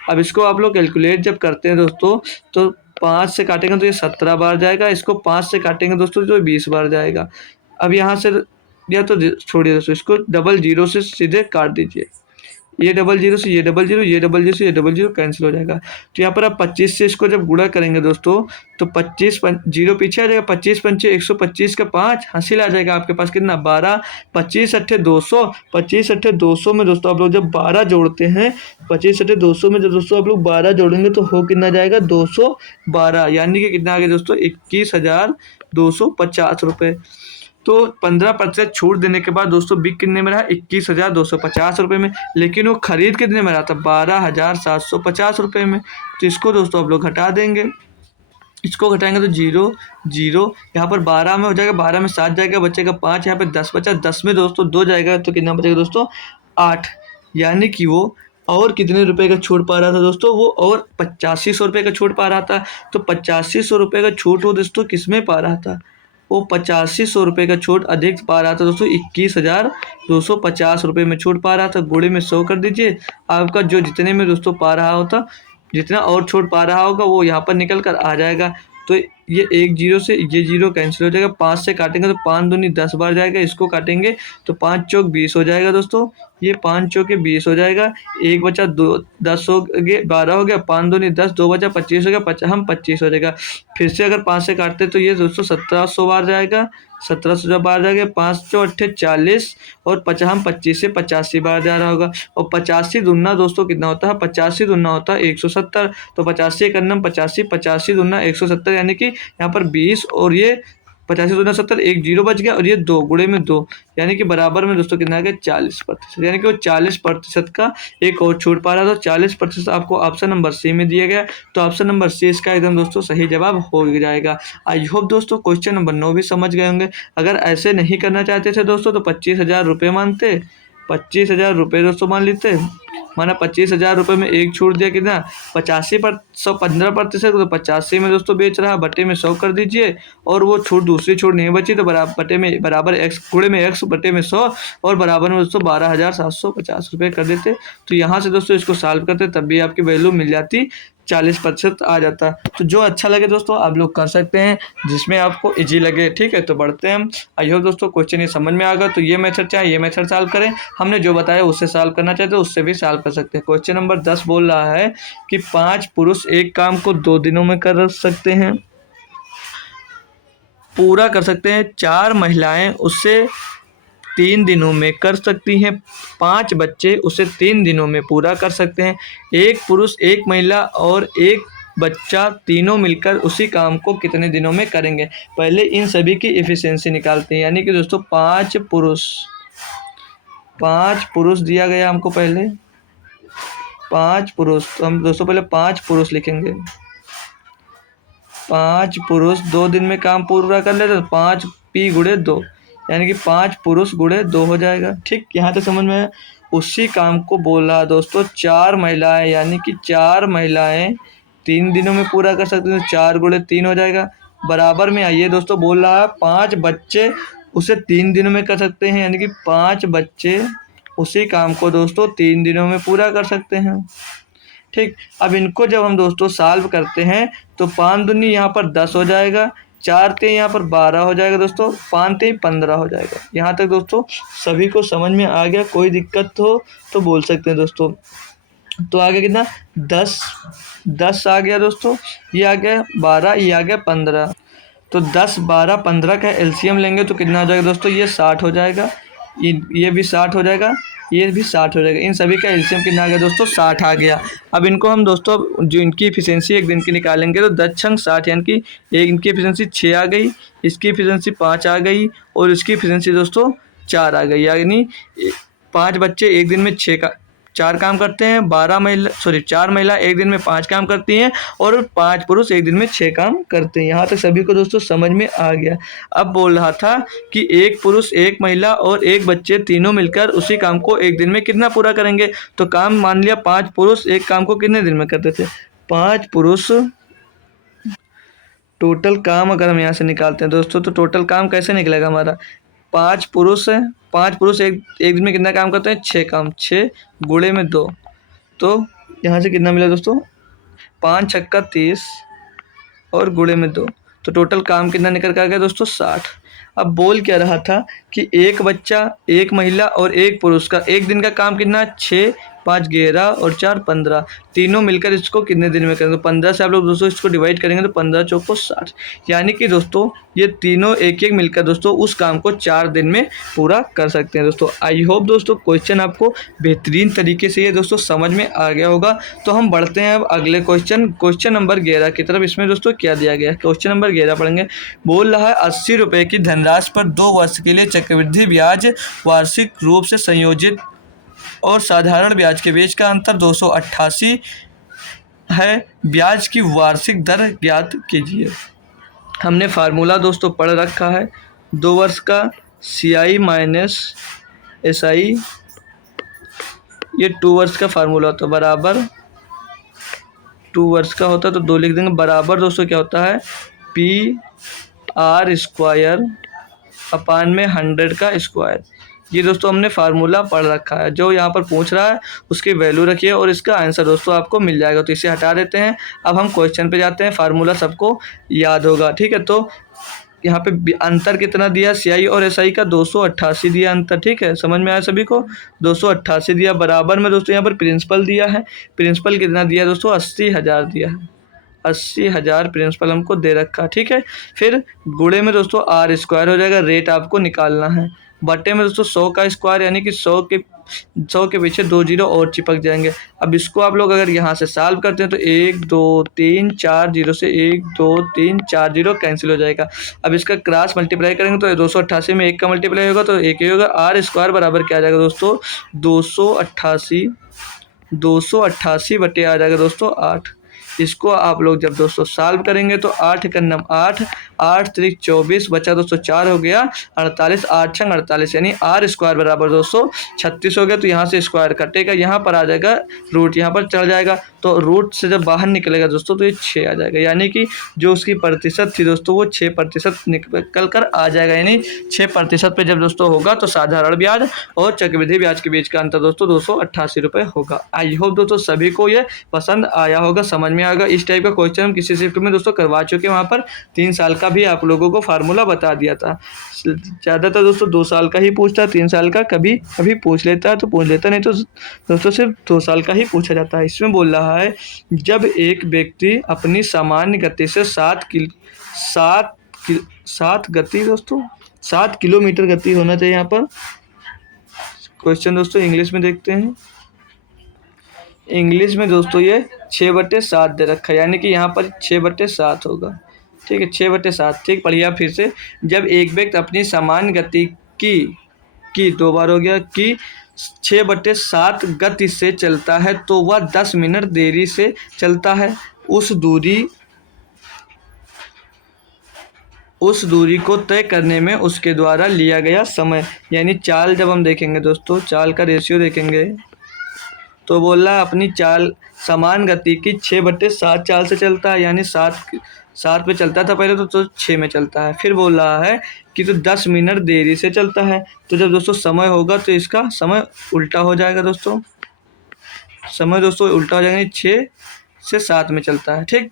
अब इसको आप लोग कैलकुलेट जब करते हैं दोस्तों तो 5 से काटेंगे तो ये 17 बार जाएगा, इसको 5 से काटेंगे दोस्तों तो 20 बार जाएगा। अब यहाँ से या तो छोड़िए दोस्तों, इसको डबल जीरो से सीधे काट दीजिए, ये डबल जीरो से ये डबल जीरो, ये डबल जीरो से ये डबल जीरो कैंसिल हो जाएगा। तो यहाँ पर आप 25 से इसको जब गुणा करेंगे दोस्तों तो 25 जीरो पीछे आ जाएगा, 25 पंचे 125 का 5 हासिल आ जाएगा आपके पास कितना 12, 25 अट्ठे 200, 25 अट्ठे 200 में दोस्तों आप लोग जब 12 जोड़ते हैं, 25 अट्ठे 200 में जब दोस्तों आप लोग 12 जोड़ेंगे तो हो कितना जाएगा 212, यानी कि कितना आ गया दोस्तों 21,250 रुपये। तो 15% छूट देने के बाद दोस्तों बिक कितने में रहा 21,250 रुपये में, लेकिन वो खरीद कितने में रहा था 12,750 रुपये में। तो इसको दोस्तों आप लोग घटा देंगे, इसको घटाएंगे तो 0 0, यहाँ पर 12 में हो जाएगा, 12 में 7 जाएगा, बचेगा 5, यहाँ पे 10 बचा, 10 में दोस्तों 2 जाएगा तो कितना बचेगा दोस्तों 8, यानी कि वो और कितने रुपए का छूट पा रहा था दोस्तों, वो और 8500 रुपये का छूट पा रहा था। तो 8500 रुपये का छूट वो दोस्तों किस में पा रहा था, वो 8500 रुपये का छूट अधिक पा रहा था दोस्तों 21,250 रुपये में छूट पा रहा था। गुणे में 100 कर दीजिए, आपका जो जितने में दोस्तों पा रहा होता, जितना और छूट पा रहा होगा वो यहाँ पर निकल कर आ जाएगा। तो ये एक जीरो से ये जीरो कैंसिल हो जाएगा, 5 से काटेंगे तो 5 दूनी 10 बार जाएगा, इसको काटेंगे तो 5 चौक 20 हो जाएगा दोस्तों, ये 5 चौके 20 हो जाएगा, एक बचा 2 10 हो गए 12 हो गया, 5 दूनी 10, 2 बचा 25 हो गया, हम 25 हो जाएगा। फिर से अगर 5 से काटते तो ये दोस्तों 1700 बार जाएगा, 1700 जब बार जाएगा, 5 चौ 40 और हम 25 से 85 बार जा रहा होगा। और 85 दूना दोस्तों कितना होता है, 85 दूना होता है 170, तो 85 करना 85, 85 दूना 170, यानी कि यहाँ पर 20 और ये 85 दूना 70, एक जीरो बच गया और ये 2 गुणे में 2, यानी कि बराबर में दोस्तों कितना आ गया 40%, यानी कि वो 40% का एक और छूट पा रहा है। तो 40% आपको ऑप्शन नंबर सी में दिया गया, तो ऑप्शन नंबर सी इसका एकदम दोस्तों सही जवाब हो जाएगा। आई होप दोस्तों क्वेश्चन नंबर 9 भी समझ गए होंगे। अगर ऐसे नहीं करना चाहते थे दोस्तों तो 25,000 रुपये मानते, 25,000 रुपये दोस्तों मान लेते, माना 25,000 रुपये में एक छूट दिया कितना 85 पर 115%, तो 85 में दोस्तों बेच रहा, बटे में 100 कर दीजिए, और वो छूट दूसरी छूट नहीं बची तो बराबर बटे में बराबर एक्स गुणे में एक्स बटे में 100 और बराबर में दोस्तों 12,750 रुपये कर देते। तो यहाँ से दोस्तों इसको सॉल्व करते तब भी आपकी वैल्यू मिल जाती, 40% आ जाता। तो जो अच्छा लगे दोस्तों आप लोग कर सकते हैं, जिसमें आपको इजी लगे। ठीक है, तो बढ़ते हैं हम। आई होप दोस्तों क्वेश्चन ये समझ में आ गया। तो ये मेथड चाहे ये मेथड सॉल्व करें, हमने जो बताया उससे सॉल्व करना चाहते हैं उससे भी सॉल्व कर सकते हैं। क्वेश्चन नंबर 10 बोल रहा है कि 5 पुरुष एक काम को 2 दिनों में कर सकते हैं, पूरा कर सकते हैं, 4 महिलाएं उससे 3 दिनों में कर सकती हैं, 5 बच्चे उसे 3 दिनों में पूरा कर सकते हैं, एक पुरुष एक महिला और एक बच्चा तीनों मिलकर उसी काम को कितने दिनों में करेंगे। पहले इन सभी की एफिशिएंसी निकालते हैं, यानी कि दोस्तों 5 पुरुष दिया गया हमको, पहले 5 पुरुष, तो हम दोस्तों पहले 5 पुरुष लिखेंगे, 5 पुरुष 2 दिन में काम पूरा कर लेते, तो 5 पी गुणे 2, यानी कि 5 पुरुष गुणे 2 हो जाएगा। ठीक, यहाँ तक समझ में है। उसी काम को बोल रहा दोस्तों 4 महिलाएं, यानी कि 4 महिलाएं 3 दिनों में पूरा कर सकते हैं, तो 4 गुणे 3 हो जाएगा। बराबर में आइए दोस्तों बोल रहा है 5 बच्चे उसे 3 दिनों में कर सकते हैं, यानी कि 5 बच्चे उसी काम को दोस्तों 3 दिनों में पूरा कर सकते हैं। ठीक, अब इनको जब हम दोस्तों सॉल्व करते हैं तो 5 दूनी यहाँ पर 10 हो जाएगा, 4 ते यहाँ पर 12 हो जाएगा दोस्तों, 5 ते 15 हो जाएगा। यहाँ तक दोस्तों सभी को समझ में आ गया, कोई दिक्कत हो तो बोल सकते हैं दोस्तों। तो आ गया कितना 10 आ गया दोस्तों, ये आ गया 12, ये आ गया 15, तो 10 12 15 का एलसीएम लेंगे तो कितना हो जाएगा दोस्तों, ये 60 हो जाएगा, ये भी 60 हो जाएगा, ये भी 60 हो जाएगा। इन सभी का एलसीएम कितना आ गया दोस्तों 60 आ गया। अब इनको हम दोस्तों जो इनकी एफिशिएंसी एक दिन की निकालेंगे तो 10 छंग 60, यानी कि एक इनकी एफिशिएंसी 6 आ गई, इसकी एफिशिएंसी 5 आ गई और इसकी एफिशिएंसी दोस्तों 4 आ गई, यानी 5 बच्चे एक दिन में 4 काम करते हैं, 4 महिला एक दिन में 5 काम करती हैं और 5 पुरुष एक दिन में 6 काम करते हैं। यहाँ तक सभी को दोस्तों समझ में आ गया। अब बोल रहा था कि एक पुरुष एक महिला और एक बच्चे तीनों मिलकर उसी काम को एक दिन में कितना पूरा करेंगे। तो काम मान लिया 5 पुरुष एक काम को कितने दिन में करते थे, 5 पुरुष, टोटल काम अगर हम यहाँ से निकालते हैं दोस्तों तो टोटल काम कैसे निकलेगा हमारा, 5 पुरुष है, 5 पुरुष एक दिन में कितना काम करते हैं 6 काम, 6 गुणे में 2, तो यहाँ से कितना मिला दोस्तों 5 छक्का 30 और गुणे में 2, तो टोटल काम कितना निकल कर आ गया दोस्तों 60। अब बोल क्या रहा था कि एक बच्चा एक महिला और एक पुरुष का एक दिन का काम कितना 6 5 11 और 4 15, तीनों मिलकर इसको कितने दिन में करेंगे। तो 15 से आप लोग दोस्तों इसको डिवाइड करेंगे तो 15 चौको 60, यानी कि दोस्तों ये तीनों एक एक मिलकर दोस्तों उस काम को 4 दिन में पूरा कर सकते हैं दोस्तों। आई होप दोस्तों क्वेश्चन आपको बेहतरीन तरीके से ये दोस्तों समझ में आ गया होगा। तो हम बढ़ते हैं अब अगले क्वेश्चन नंबर 11 की तरफ। इसमें दोस्तों क्या दिया गया है, क्वेश्चन नंबर 11 पढ़ेंगे। बोल रहा है 80 रुपये की धनराशि पर 2 वर्ष के लिए चक्रवृद्धि ब्याज वार्षिक रूप से संयोजित और साधारण ब्याज के बीच का अंतर 288 है, ब्याज की वार्षिक दर ज्ञात कीजिए। हमने फार्मूला दोस्तों पढ़ रखा है, 2 वर्ष का CI माइनस SI, ये 2 वर्ष का फार्मूला होता है, बराबर 2 वर्ष का होता है तो 2 लिख देंगे, बराबर दोस्तों क्या होता है PR² अपान में 100 का स्क्वायर, ये दोस्तों हमने फार्मूला पढ़ रखा है, जो यहाँ पर पूछ रहा है उसकी वैल्यू रखिए और इसका आंसर दोस्तों आपको मिल जाएगा। तो इसे हटा देते हैं। अब हम क्वेश्चन पे जाते हैं। फार्मूला सबको याद होगा, ठीक है। तो यहाँ पे अंतर कितना दिया सीआई और एसआई का, 288 दिया अंतर, ठीक है। समझ में आया सभी को, 288 दिया। बराबर में दोस्तों यहाँ पर प्रिंसिपल दिया है, प्रिंसिपल कितना दिया दोस्तों, 80,000 दिया है, 80,000 प्रिंसिपल हमको दे रखा, ठीक है। फिर गुणे में दोस्तों आर स्क्वायर हो जाएगा, रेट आपको निकालना है। बटे में दोस्तों 100 का स्क्वायर, यानी कि 100 के पीछे 2 जीरो और चिपक जाएंगे। अब इसको आप लोग अगर यहाँ से सॉल्व करते हैं तो 1 2 3 4 जीरो से 1 2 3 4 जीरो कैंसिल हो जाएगा। अब इसका क्रॉस मल्टीप्लाई करेंगे तो 288 में 1 का मल्टीप्लाई होगा तो 1 ही होगा। आर स्क्वायर बराबर क्या आ जाएगा दोस्तों, 288 बटे आ जाएगा दोस्तों 8। इसको आप लोग जब दोस्तों सॉल्व करेंगे तो 8 का नम 8, 8 त्रिक 24 बचा दोस्तों 4 हो गया 48, 8 छंग 48, यानी आर स्क्वायर बराबर दोस्तों 36 हो गया। तो यहाँ से स्क्वायर कटेगा, यहाँ पर आ जाएगा रूट, यहाँ पर चढ़ जाएगा। तो रूट से जब बाहर निकलेगा दोस्तों तो ये 6 आ जाएगा, यानी कि जो उसकी प्रतिशत थी दोस्तों वो 6% निकल कर आ जाएगा। यानी 6% पे जब दोस्तों होगा तो साधारण ब्याज और चक्रवृद्धि ब्याज के बीच का अंतर दोस्तों 288 रुपये होगा। आई होप दोस्तों सभी को ये पसंद आया होगा, समझ में आएगा। इस टाइप का क्वेश्चन हम किसी शिफ्ट में दोस्तों करवा चुके हैं, वहाँ पर 3 साल का भी आप लोगों को फार्मूला बता दिया था। ज़्यादातर दोस्तों 2 साल का ही पूछता है, 3 साल का कभी कभी पूछ लेता है तो पूछ लेता, नहीं तो दोस्तों सिर्फ 2 साल का ही पूछा जाता है। इसमें बोल रहा है जब एक व्यक्ति अपनी सामान्य गति से 7 किलोमीटर गति होना चाहिए। यहाँ पर क्वेश्चन दोस्तों इंग्लिश में देखते हैं। इंग्लिश में दोस्तों ये 6/7 दे रखा है, यानी कि यहाँ पर 6/7 होगा, ठीक है। 6/7, ठीक। पढ़िए फिर से। जब एक व्यक्ति अपनी सामान्य गति की 2 बार हो गया, कि 6/7 गति से चलता है तो वह 10 मिनट देरी से चलता है। उस दूरी को तय करने में उसके द्वारा लिया गया समय, यानी चाल जब हम देखेंगे दोस्तों, चाल का रेशियो देखेंगे तो बोल रहा अपनी चाल समान गति की 6/7 चाल से चलता है, यानी 7 पे चलता था पहले तो 6 में चलता है। फिर बोल रहा है कि तो 10 मिनट देरी से चलता है। तो जब दोस्तों समय होगा तो इसका समय उल्टा हो जाएगा दोस्तों, समय दोस्तों उल्टा हो जाएगा, 6 से 7 में चलता है, ठीक।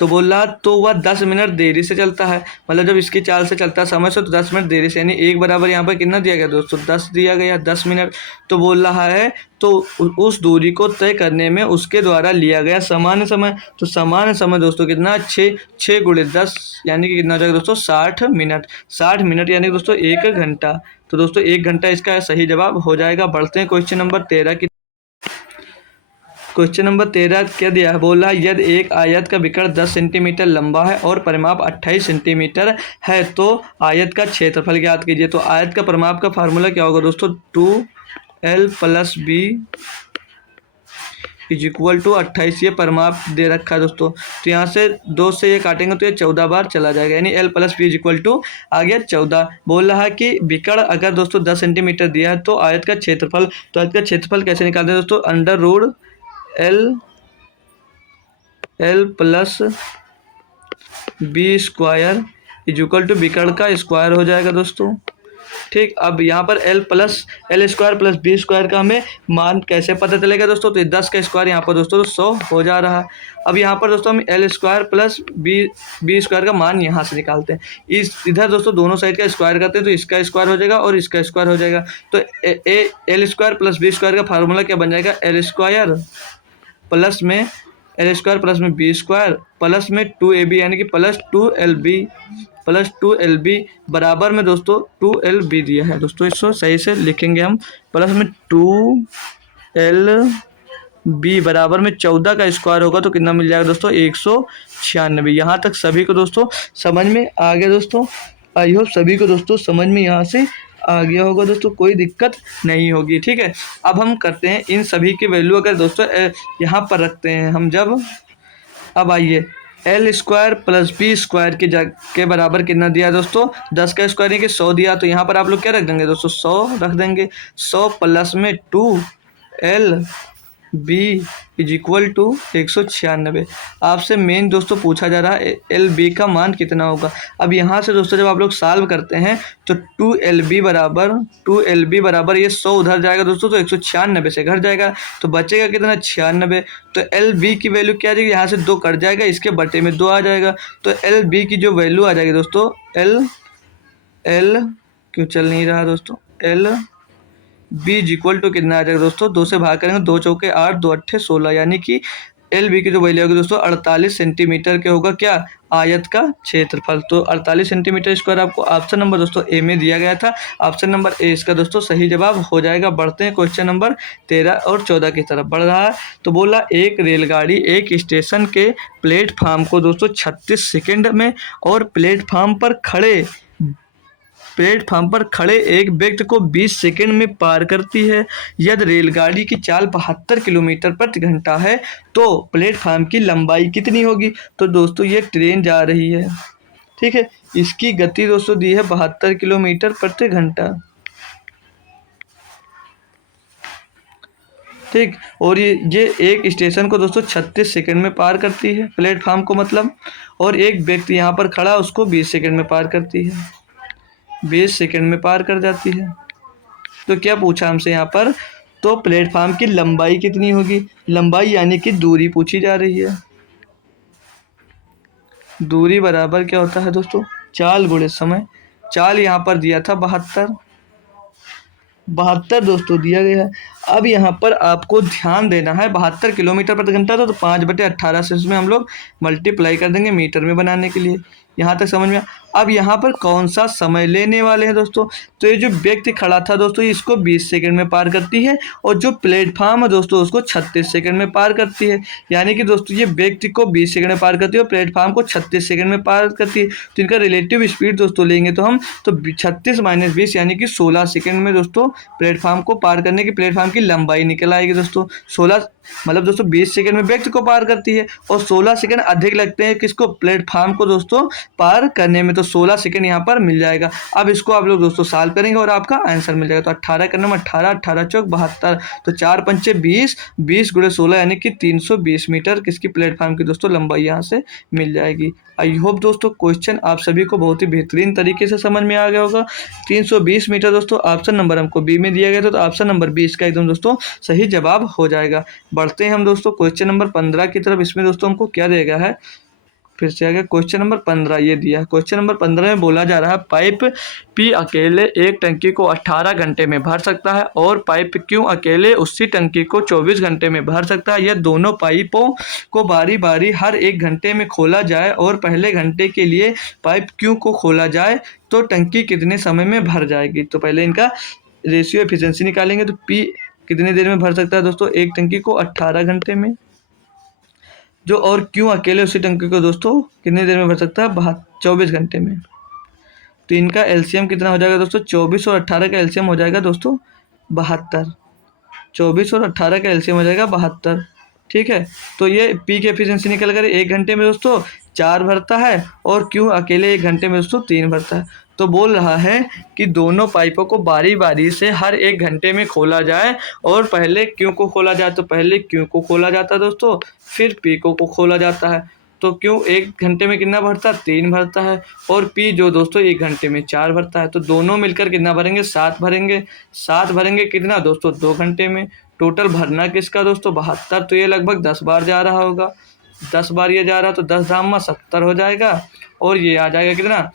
तो बोल रहा तो वह 10 मिनट देरी से चलता है, मतलब जब इसकी चाल से चलता है समय से तो 10 मिनट देरी से, यानी 1 बराबर यहाँ पर कितना दिया गया दोस्तों, 10 दिया गया, 10 मिनट। तो बोल रहा है तो उस दूरी को तय करने में उसके द्वारा लिया गया सामान्य समय, तो सामान्य समय दोस्तों कितना, 6 गुणे 10, यानी कि कितना हो जाएगा दोस्तों 60 मिनट। 60 मिनट यानी दोस्तों 1 घंटा। तो दोस्तों 1 घंटा इसका सही जवाब हो जाएगा। बढ़ते हैं क्वेश्चन नंबर 13 की। क्वेश्चन नंबर 13 क्या दिया है, बोल रहा है यदि एक आयत का विकर्ण 10 सेंटीमीटर लंबा है और परिमाप 28 सेंटीमीटर है तो आयत का क्षेत्रफल ज्ञात कीजिए। तो आयत का परिमाप का फार्मूला क्या होगा दोस्तों, 2l + b = 28। ये परिमाप दे रखा है दोस्तों। तो यहाँ से 2 से ये काटेंगे तो ये 14 बार चला जाएगा, यानी l + b = आ गया 14। बोल रहा है कि विकर्ण अगर दोस्तों 10 सेंटीमीटर दिया है तो आयत का क्षेत्रफल, तो आयत का क्षेत्रफल कैसे निकालते हैं दोस्तों, अंडर L + b स्क्वायर = विकर्ण का स्क्वायर हो जाएगा दोस्तों, ठीक। अब यहाँ पर L स्क्वायर + b स्क्वायर का हमें मान कैसे पता चलेगा दोस्तों, तो 10 का स्क्वायर यहाँ पर दोस्तों 100 हो जा रहा है। अब यहाँ पर दोस्तों हम L स्क्वायर + b स्क्वायर का मान यहाँ से निकालते हैं। इधर दोस्तों दोनों साइड का स्क्वायर करते हैं तो इसका स्क्वायर हो जाएगा और इसका स्क्वायर हो जाएगा। तो L स्क्वायर + b स्क्वायर का फार्मूला क्या बन जाएगा, L स्क्वायर प्लस में L स्क्वायर प्लस में b स्क्वायर प्लस में 2ab, यानी कि +2lb बराबर में दोस्तों 2lb दिया है दोस्तों। इसको सही से लिखेंगे हम, प्लस में 2lb बराबर में 14 का स्क्वायर होगा तो कितना मिल जाएगा दोस्तों, 196। यहाँ तक सभी को दोस्तों समझ में आ गया दोस्तों। आई होप सभी को दोस्तों समझ में यहाँ से आ गया होगा दोस्तों, कोई दिक्कत नहीं होगी, ठीक है। अब हम करते हैं इन सभी की वैल्यू अगर दोस्तों यहाँ पर रखते हैं हम जब, अब आइए L स्क्वायर + b स्क्वायर के बराबर कितना दिया दोस्तों, 10 का स्क्वायर यानी कि 100 दिया। तो यहाँ पर आप लोग क्या रख देंगे दोस्तों, 100 रख देंगे। 100 प्लस में 2l B is equal to 196। आपसे मेन दोस्तों पूछा जा रहा है एल बी का मान कितना होगा। अब यहाँ से दोस्तों जब आप लोग सॉल्व करते हैं तो 2 LB बराबर ये 100 उधर जाएगा दोस्तों, तो 196 से घर जाएगा तो बचेगा कितना 96। तो एल बी की वैल्यू क्या आ जाएगी, यहाँ से 2 कट जाएगा, इसके बटे में 2 आ जाएगा। तो एल बी की जो वैल्यू आ जाएगी दोस्तों, एल क्यों चल नहीं रहा दोस्तों, L B is equal to कितना आ जाएगा दोस्तों, 2 से भाग करेंगे, 2 चौके 8, 2 अट्ठे 16, यानी कि एल बी की जो वैल्यू होगी दोस्तों 48 सेंटीमीटर के होगा क्या, आयत का क्षेत्रफल। तो 48 सेंटीमीटर स्क्वायर आपको ऑप्शन नंबर दोस्तों ए में दिया गया था। ऑप्शन नंबर ए इसका दोस्तों सही जवाब हो जाएगा। बढ़ते हैं क्वेश्चन नंबर 13 और 14 की तरफ बढ़ रहा है। तो बोला एक रेलगाड़ी एक स्टेशन के प्लेटफार्म को दोस्तों 36 सेकंड में और प्लेटफार्म पर खड़े एक व्यक्ति को 20 सेकंड में पार करती है। यदि रेलगाड़ी की चाल 72 किलोमीटर प्रति घंटा है तो प्लेटफार्म की लंबाई कितनी होगी। तो दोस्तों ये ट्रेन जा रही है, ठीक है, इसकी गति दोस्तों दी है 72 किलोमीटर प्रति घंटा, ठीक। और ये एक स्टेशन को दोस्तों 36 सेकंड में पार करती है, प्लेटफार्म को मतलब, और एक व्यक्ति यहाँ पर खड़ा उसको 20 सेकंड में पार करती है, 20 सेकंड में पार कर जाती है। तो क्या पूछा हमसे यहाँ पर, तो प्लेटफार्म की लंबाई कितनी होगी, लंबाई यानी कि दूरी पूछी जा रही है। दूरी बराबर क्या होता है दोस्तों, चाल गुणे समय। चाल यहाँ पर दिया था 72 दोस्तों दिया गया है। अब यहाँ पर आपको ध्यान देना है 72 किलोमीटर प्रति घंटा तो 5/18 से इसमें हम लोग मल्टीप्लाई कर देंगे मीटर में बनाने के लिए। यहाँ तक समझ में अब यहाँ पर कौन सा समय लेने वाले हैं दोस्तों, तो ये जो व्यक्ति खड़ा था दोस्तों इसको 20 सेकंड में पार करती है और जो प्लेटफार्म है दोस्तों उसको 36 सेकंड में पार करती है। यानी कि दोस्तों ये व्यक्ति को 20 सेकंड में पार करती है और प्लेटफार्म को 36 सेकंड में पार करती है। तो इनका रिलेटिव स्पीड दोस्तों लेंगे तो हम तो 36 - 20 यानी कि 16 सेकंड में दोस्तों प्लेटफार्म को पार करने की प्लेटफार्म की लंबाई निकल आएगी दोस्तों। 16 मतलब दोस्तों 20 सेकंड में व्यक्ति को पार करती है और 16 सेकंड अधिक लगते हैं किसको, प्लेटफार्म को दोस्तों पार करने में। तो 16 सेकंड यहाँ पर मिल जाएगा। अब इसको आप लोग दोस्तों सॉल्व करेंगे और आपका आंसर मिल जाएगा। तो 18 करने में 18, 18 चौक 72, तो 4 पंचे 20, 20 गुणे 16 यानी कि 320 मीटर किसकी प्लेटफार्म की दोस्तों लंबाई यहाँ से मिल जाएगी। आई होप दोस्तों क्वेश्चन आप सभी को बहुत ही बेहतरीन तरीके से समझ में आ गया होगा। 320 मीटर दोस्तों ऑप्शन नंबर हमको बी में दिया गया था, तो ऑप्शन नंबर 20 का एकदम दोस्तों सही जवाब हो जाएगा। बढ़ते हैं हम दोस्तों क्वेश्चन नंबर 15 की तरफ। इसमें दोस्तों हमको क्या दिया गया है, फिर से आ गया क्वेश्चन नंबर 15 ये दिया है। क्वेश्चन नंबर 15 में बोला जा रहा है पाइप पी अकेले एक टंकी को 18 घंटे में भर सकता है और पाइप क्यू अकेले उसी टंकी को 24 घंटे में भर सकता है। यह दोनों पाइपों को बारी बारी हर 1 घंटे में खोला जाए और पहले घंटे के लिए पाइप क्यू को खोला जाए तो टंकी कितने समय में भर जाएगी। तो पहले इनका रेशियो एफिशिएंसी निकालेंगे। तो पी कितनी देर में भर सकता है दोस्तों, एक टंकी को 18 घंटे में, जो और क्यों अकेले उसी टंकी को दोस्तों कितनी देर में भर सकता है, 24 घंटे में। तो इनका एलसीएम कितना हो जाएगा दोस्तों, 24 और 18 का एलसीएम हो जाएगा दोस्तों 72। 24 और 18 का एलसीएम हो जाएगा 72, ठीक है। तो ये पी की एफिशिएंसी निकल कर 1 घंटे में दोस्तों 4 भरता है और क्यों अकेले 1 घंटे में दोस्तों 3 भरता है। तो बोल रहा है कि दोनों पाइपों को बारी बारी से हर 1 घंटे में खोला जाए और पहले क्यों को खोला जाए, तो पहले क्यों को खोला जाता है दोस्तों, फिर पी को खोला जाता है। तो क्यों 1 घंटे में कितना भरता है, 3 भरता है, और पी जो दोस्तों 1 घंटे में 4 भरता है। तो दोनों मिलकर कितना भरेंगे, 7 भरेंगे। 7 भरेंगे कितना दोस्तों, 2 घंटे में। टोटल भरना किसका दोस्तों 72, तो ये लगभग 10 बार जा रहा होगा। 10 बार ये जा रहा है तो 10 धाम 70 हो जाएगा और ये आ जाएगा कितना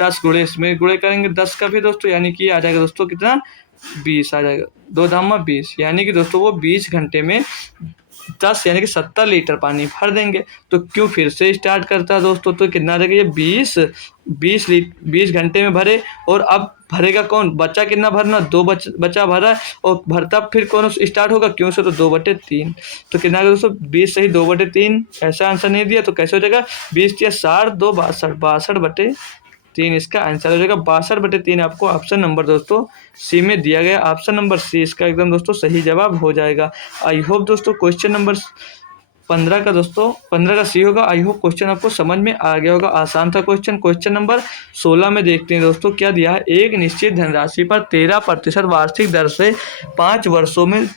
10 गुणे इसमें गुणे करेंगे 10 का भी दोस्तों, यानी कि आ जाएगा दोस्तों कितना 20 आ जाएगा। 2 धाम 20 यानी कि दोस्तों वो 20 घंटे में 10 यानी कि 70 लीटर पानी भर देंगे। तो क्यों फिर से स्टार्ट करता है दोस्तों, तो कितना रहेगा ये 20 घंटे में भरे और अब भरेगा कौन, बचा कितना भरना, 2 बचा भरा और भरता फिर कौन स्टार्ट होगा, क्यों से, तो 2/3। तो कितना होगा दोस्तों 20 सही 2/3। ऐसा आंसर नहीं दिया तो कैसे हो जाएगा, 20 या 60 2 62, 62/3 इसका आंसर हो जाएगा। 62/3 आपको ऑप्शन नंबर दोस्तों सी में दिया गया। ऑप्शन नंबर सी इसका एकदम दोस्तों सही जवाब हो जाएगा। आई होप दोस्तों क्वेश्चन नंबर 15 का दोस्तों 15 का सी होगा। आई होप क्वेश्चन आपको समझ में आ गया होगा, आसान था क्वेश्चन। क्वेश्चन नंबर 16 में देखते हैं दोस्तों क्या दिया है, एक निश्चित धनराशि पर 13% वार्षिक दर से 5 वर्षों में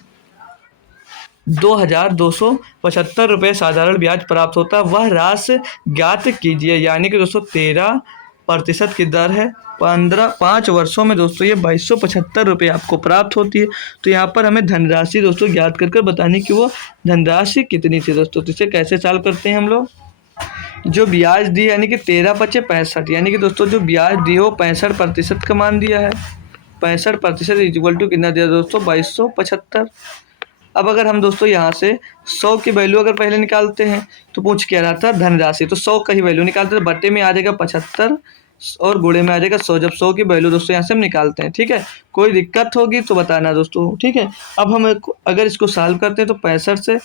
₹2,275 साधारण ब्याज प्राप्त होता है, वह राशि ज्ञात कीजिए। यानी कि दोस्तों 13% की दर है, 5 वर्षों में दोस्तों ये ₹2275 आपको प्राप्त होती है। तो यहाँ पर हमें धनराशि दोस्तों ज्ञात कर बतानी कि वो धनराशि कितनी थी दोस्तों। तो इसे कैसे सॉल्व करते हैं हम लोग, जो ब्याज दी यानी कि 13 पचे 65, यानी कि दोस्तों जो ब्याज दी हो 65% का मान दिया है। 65% इक्वल टू कितना दिया दोस्तों, 2275। अब अगर हम दोस्तों यहाँ से 100 की वैल्यू अगर पहले निकालते हैं तो पूछ क्या रहा था, धनराशि। तो 100 का ही वैल्यू निकालते हैं, बटे में आ जाएगा 75 और गुणे में आ जाएगा 100। जब 100 की वैल्यू दोस्तों यहाँ से हम निकालते हैं, ठीक है। कोई दिक्कत होगी तो बताना दोस्तों, ठीक है। अब हम अगर इसको सॉल्व करते हैं तो 65 से,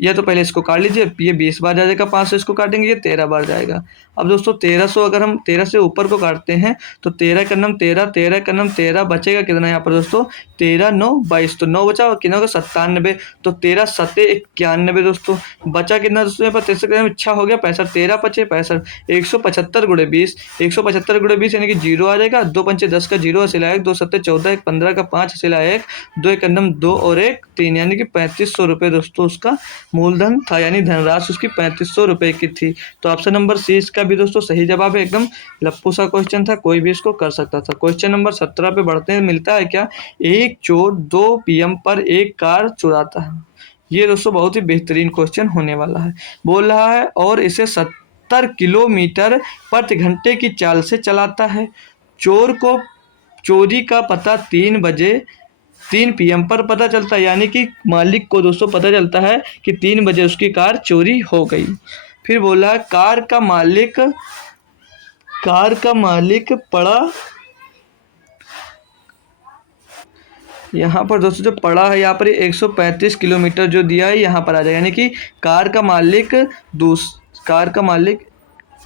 या तो पहले इसको काट लीजिए, ये 20 बार जाएगा, 5 से इसको काटेंगे ये 13 बार जाएगा। अब दोस्तों 1300 अगर हम 13 से ऊपर को काटते हैं तो 13 का नम 13, 13 का नम 13, बचेगा कितना यहाँ पर दोस्तों, 13 9 22, तो 9 बचा और कितना होगा 97। तो 13 सत्ते 91 दोस्तों, बचा कितना दोस्तों यहाँ पर 63 इच्छा हो गया 65, 13 पचे 65, 175 गुणे 20, 175 गुणे 20 यानी कि 0 आ जाएगा। 2 पंचे 10 का 0 हसीला 1, 2 सत्ते 14, 1 15 का 5 हसीला 1, 2 एक नम 2 और 1 3, यानी कि ₹3500 दोस्तों उसका मूलधन था, यानी धनराशि उसकी ₹3500 की थी। तो ऑप्शन नंबर सी इसका भी दोस्तों सही जवाब है। एकदम लप्पू सा क्वेश्चन था, कोई भी इसको कर सकता था। क्वेश्चन नंबर 17 पे बढ़ते हैं। मिलता है क्या, एक चोर 2 PM पर एक कार चुराता है। ये दोस्तों बहुत ही बेहतरीन क्वेश्चन होने वाला है। बोल रहा है और इसे 70 किलोमीटर प्रति घंटे की चाल से चलाता है। चोर को चोरी का पता 3 PM पर पता चलता है, यानी कि मालिक को दोस्तों पता चलता है कि 3 बजे उसकी कार चोरी हो गई। फिर बोला कार का मालिक पड़ा, यहाँ पर दोस्तों जो पड़ा है यहाँ पर 135 किलोमीटर जो दिया है यहाँ पर आ जाएगा, यानी कि कार का मालिक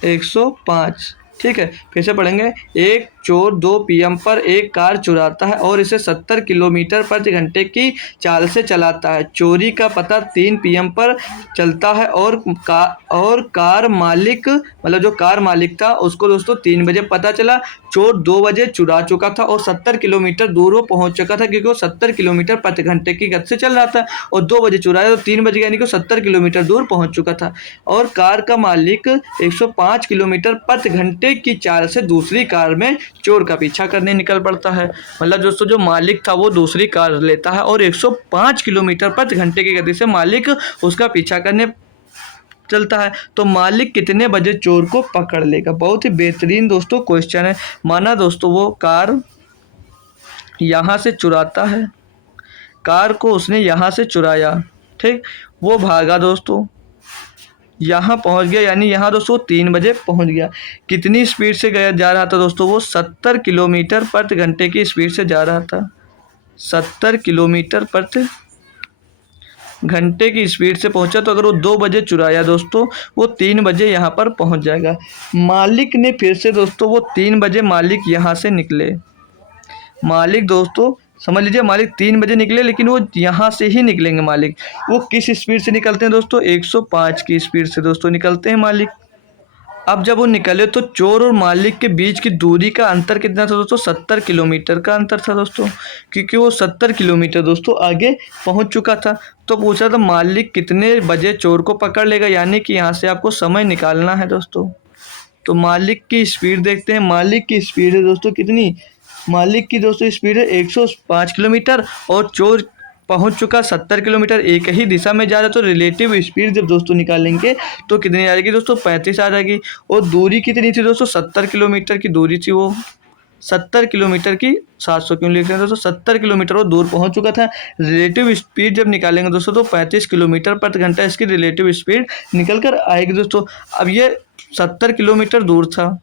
105, ठीक है। फिर से पढ़ेंगे, एक चोर 2 PM पर एक कार चुराता है और इसे 70 किलोमीटर प्रति घंटे की चाल से चलाता है। चोरी का पता 3 PM पर चलता है और कार मालिक, मतलब जो कार मालिक था उसको दोस्तों 3 बजे पता चला। चोर 2 बजे चुरा चुका था और 70 किलोमीटर दूर वो पहुंच चुका था, क्योंकि वो 70 किलोमीटर प्रति घंटे की गति से चल रहा था और 2 बजे चुराया तो 3 बजे यानी कि 70 किलोमीटर दूर पहुंच चुका था। और कार का मालिक 105 किलोमीटर प्रति घंटे की चाल से दूसरी कार में चोर का पीछा करने निकल पड़ता है। मतलब दोस्तों जो मालिक था वो दूसरी कार लेता है और 105 किलोमीटर प्रति घंटे की गति से मालिक उसका पीछा करने चलता है। तो मालिक कितने बजे चोर को पकड़ लेगा। बहुत ही बेहतरीन दोस्तों क्वेश्चन है। माना दोस्तों वो कार यहाँ से चुराता है, कार को उसने यहाँ से चुराया, ठीक। वो भागा दोस्तों, यहाँ पहुँच गया, यानी यहाँ दोस्तों 3 बजे पहुँच गया। कितनी स्पीड से जा रहा था दोस्तों, वो 70 किलोमीटर प्रति घंटे की स्पीड से जा रहा था। 70 किलोमीटर प्रति घंटे की स्पीड से पहुंचा। तो अगर वो 2 बजे चुराया दोस्तों, वो 3 बजे यहाँ पर पहुंच जाएगा। मालिक ने फिर से दोस्तों वो 3 बजे मालिक यहाँ से निकले। मालिक दोस्तों समझ लीजिए, मालिक 3 बजे निकले, लेकिन वो यहाँ से ही निकलेंगे। मालिक वो किस स्पीड से निकलते हैं दोस्तों, 105 की स्पीड से दोस्तों निकलते हैं मालिक। अब जब वो निकले तो चोर और मालिक के बीच की दूरी का अंतर कितना था दोस्तों, 70 किलोमीटर का अंतर था दोस्तों, क्योंकि वो 70 किलोमीटर दोस्तों आगे पहुंच चुका था। तो पूछा था मालिक कितने बजे चोर को पकड़ लेगा, यानी कि यहाँ से आपको समय निकालना है दोस्तों। तो मालिक की स्पीड देखते हैं। मालिक की स्पीड है दोस्तों कितनी, मालिक की दोस्तों स्पीड है 105 किलोमीटर और चोर पहुंच चुका 70 किलोमीटर। एक ही दिशा में जा रहा है तो रिलेटिव स्पीड जब दोस्तों निकालेंगे तो कितनी आ जाएगी दोस्तों, 35 आ जाएगी। और दूरी कितनी थी दोस्तों, 70 किलोमीटर की दूरी थी। वो 70 किलोमीटर की 700 क्यों लिख रहे हैं दोस्तों, 70 किलोमीटर वो दूर पहुंच चुका था। रिलेटिव स्पीड जब निकालेंगे दोस्तों तो 35 किलोमीटर प्रति घंटा इसकी रिलेटिव स्पीड निकल कर आएगी दोस्तों। अब ये 70 किलोमीटर दूर था,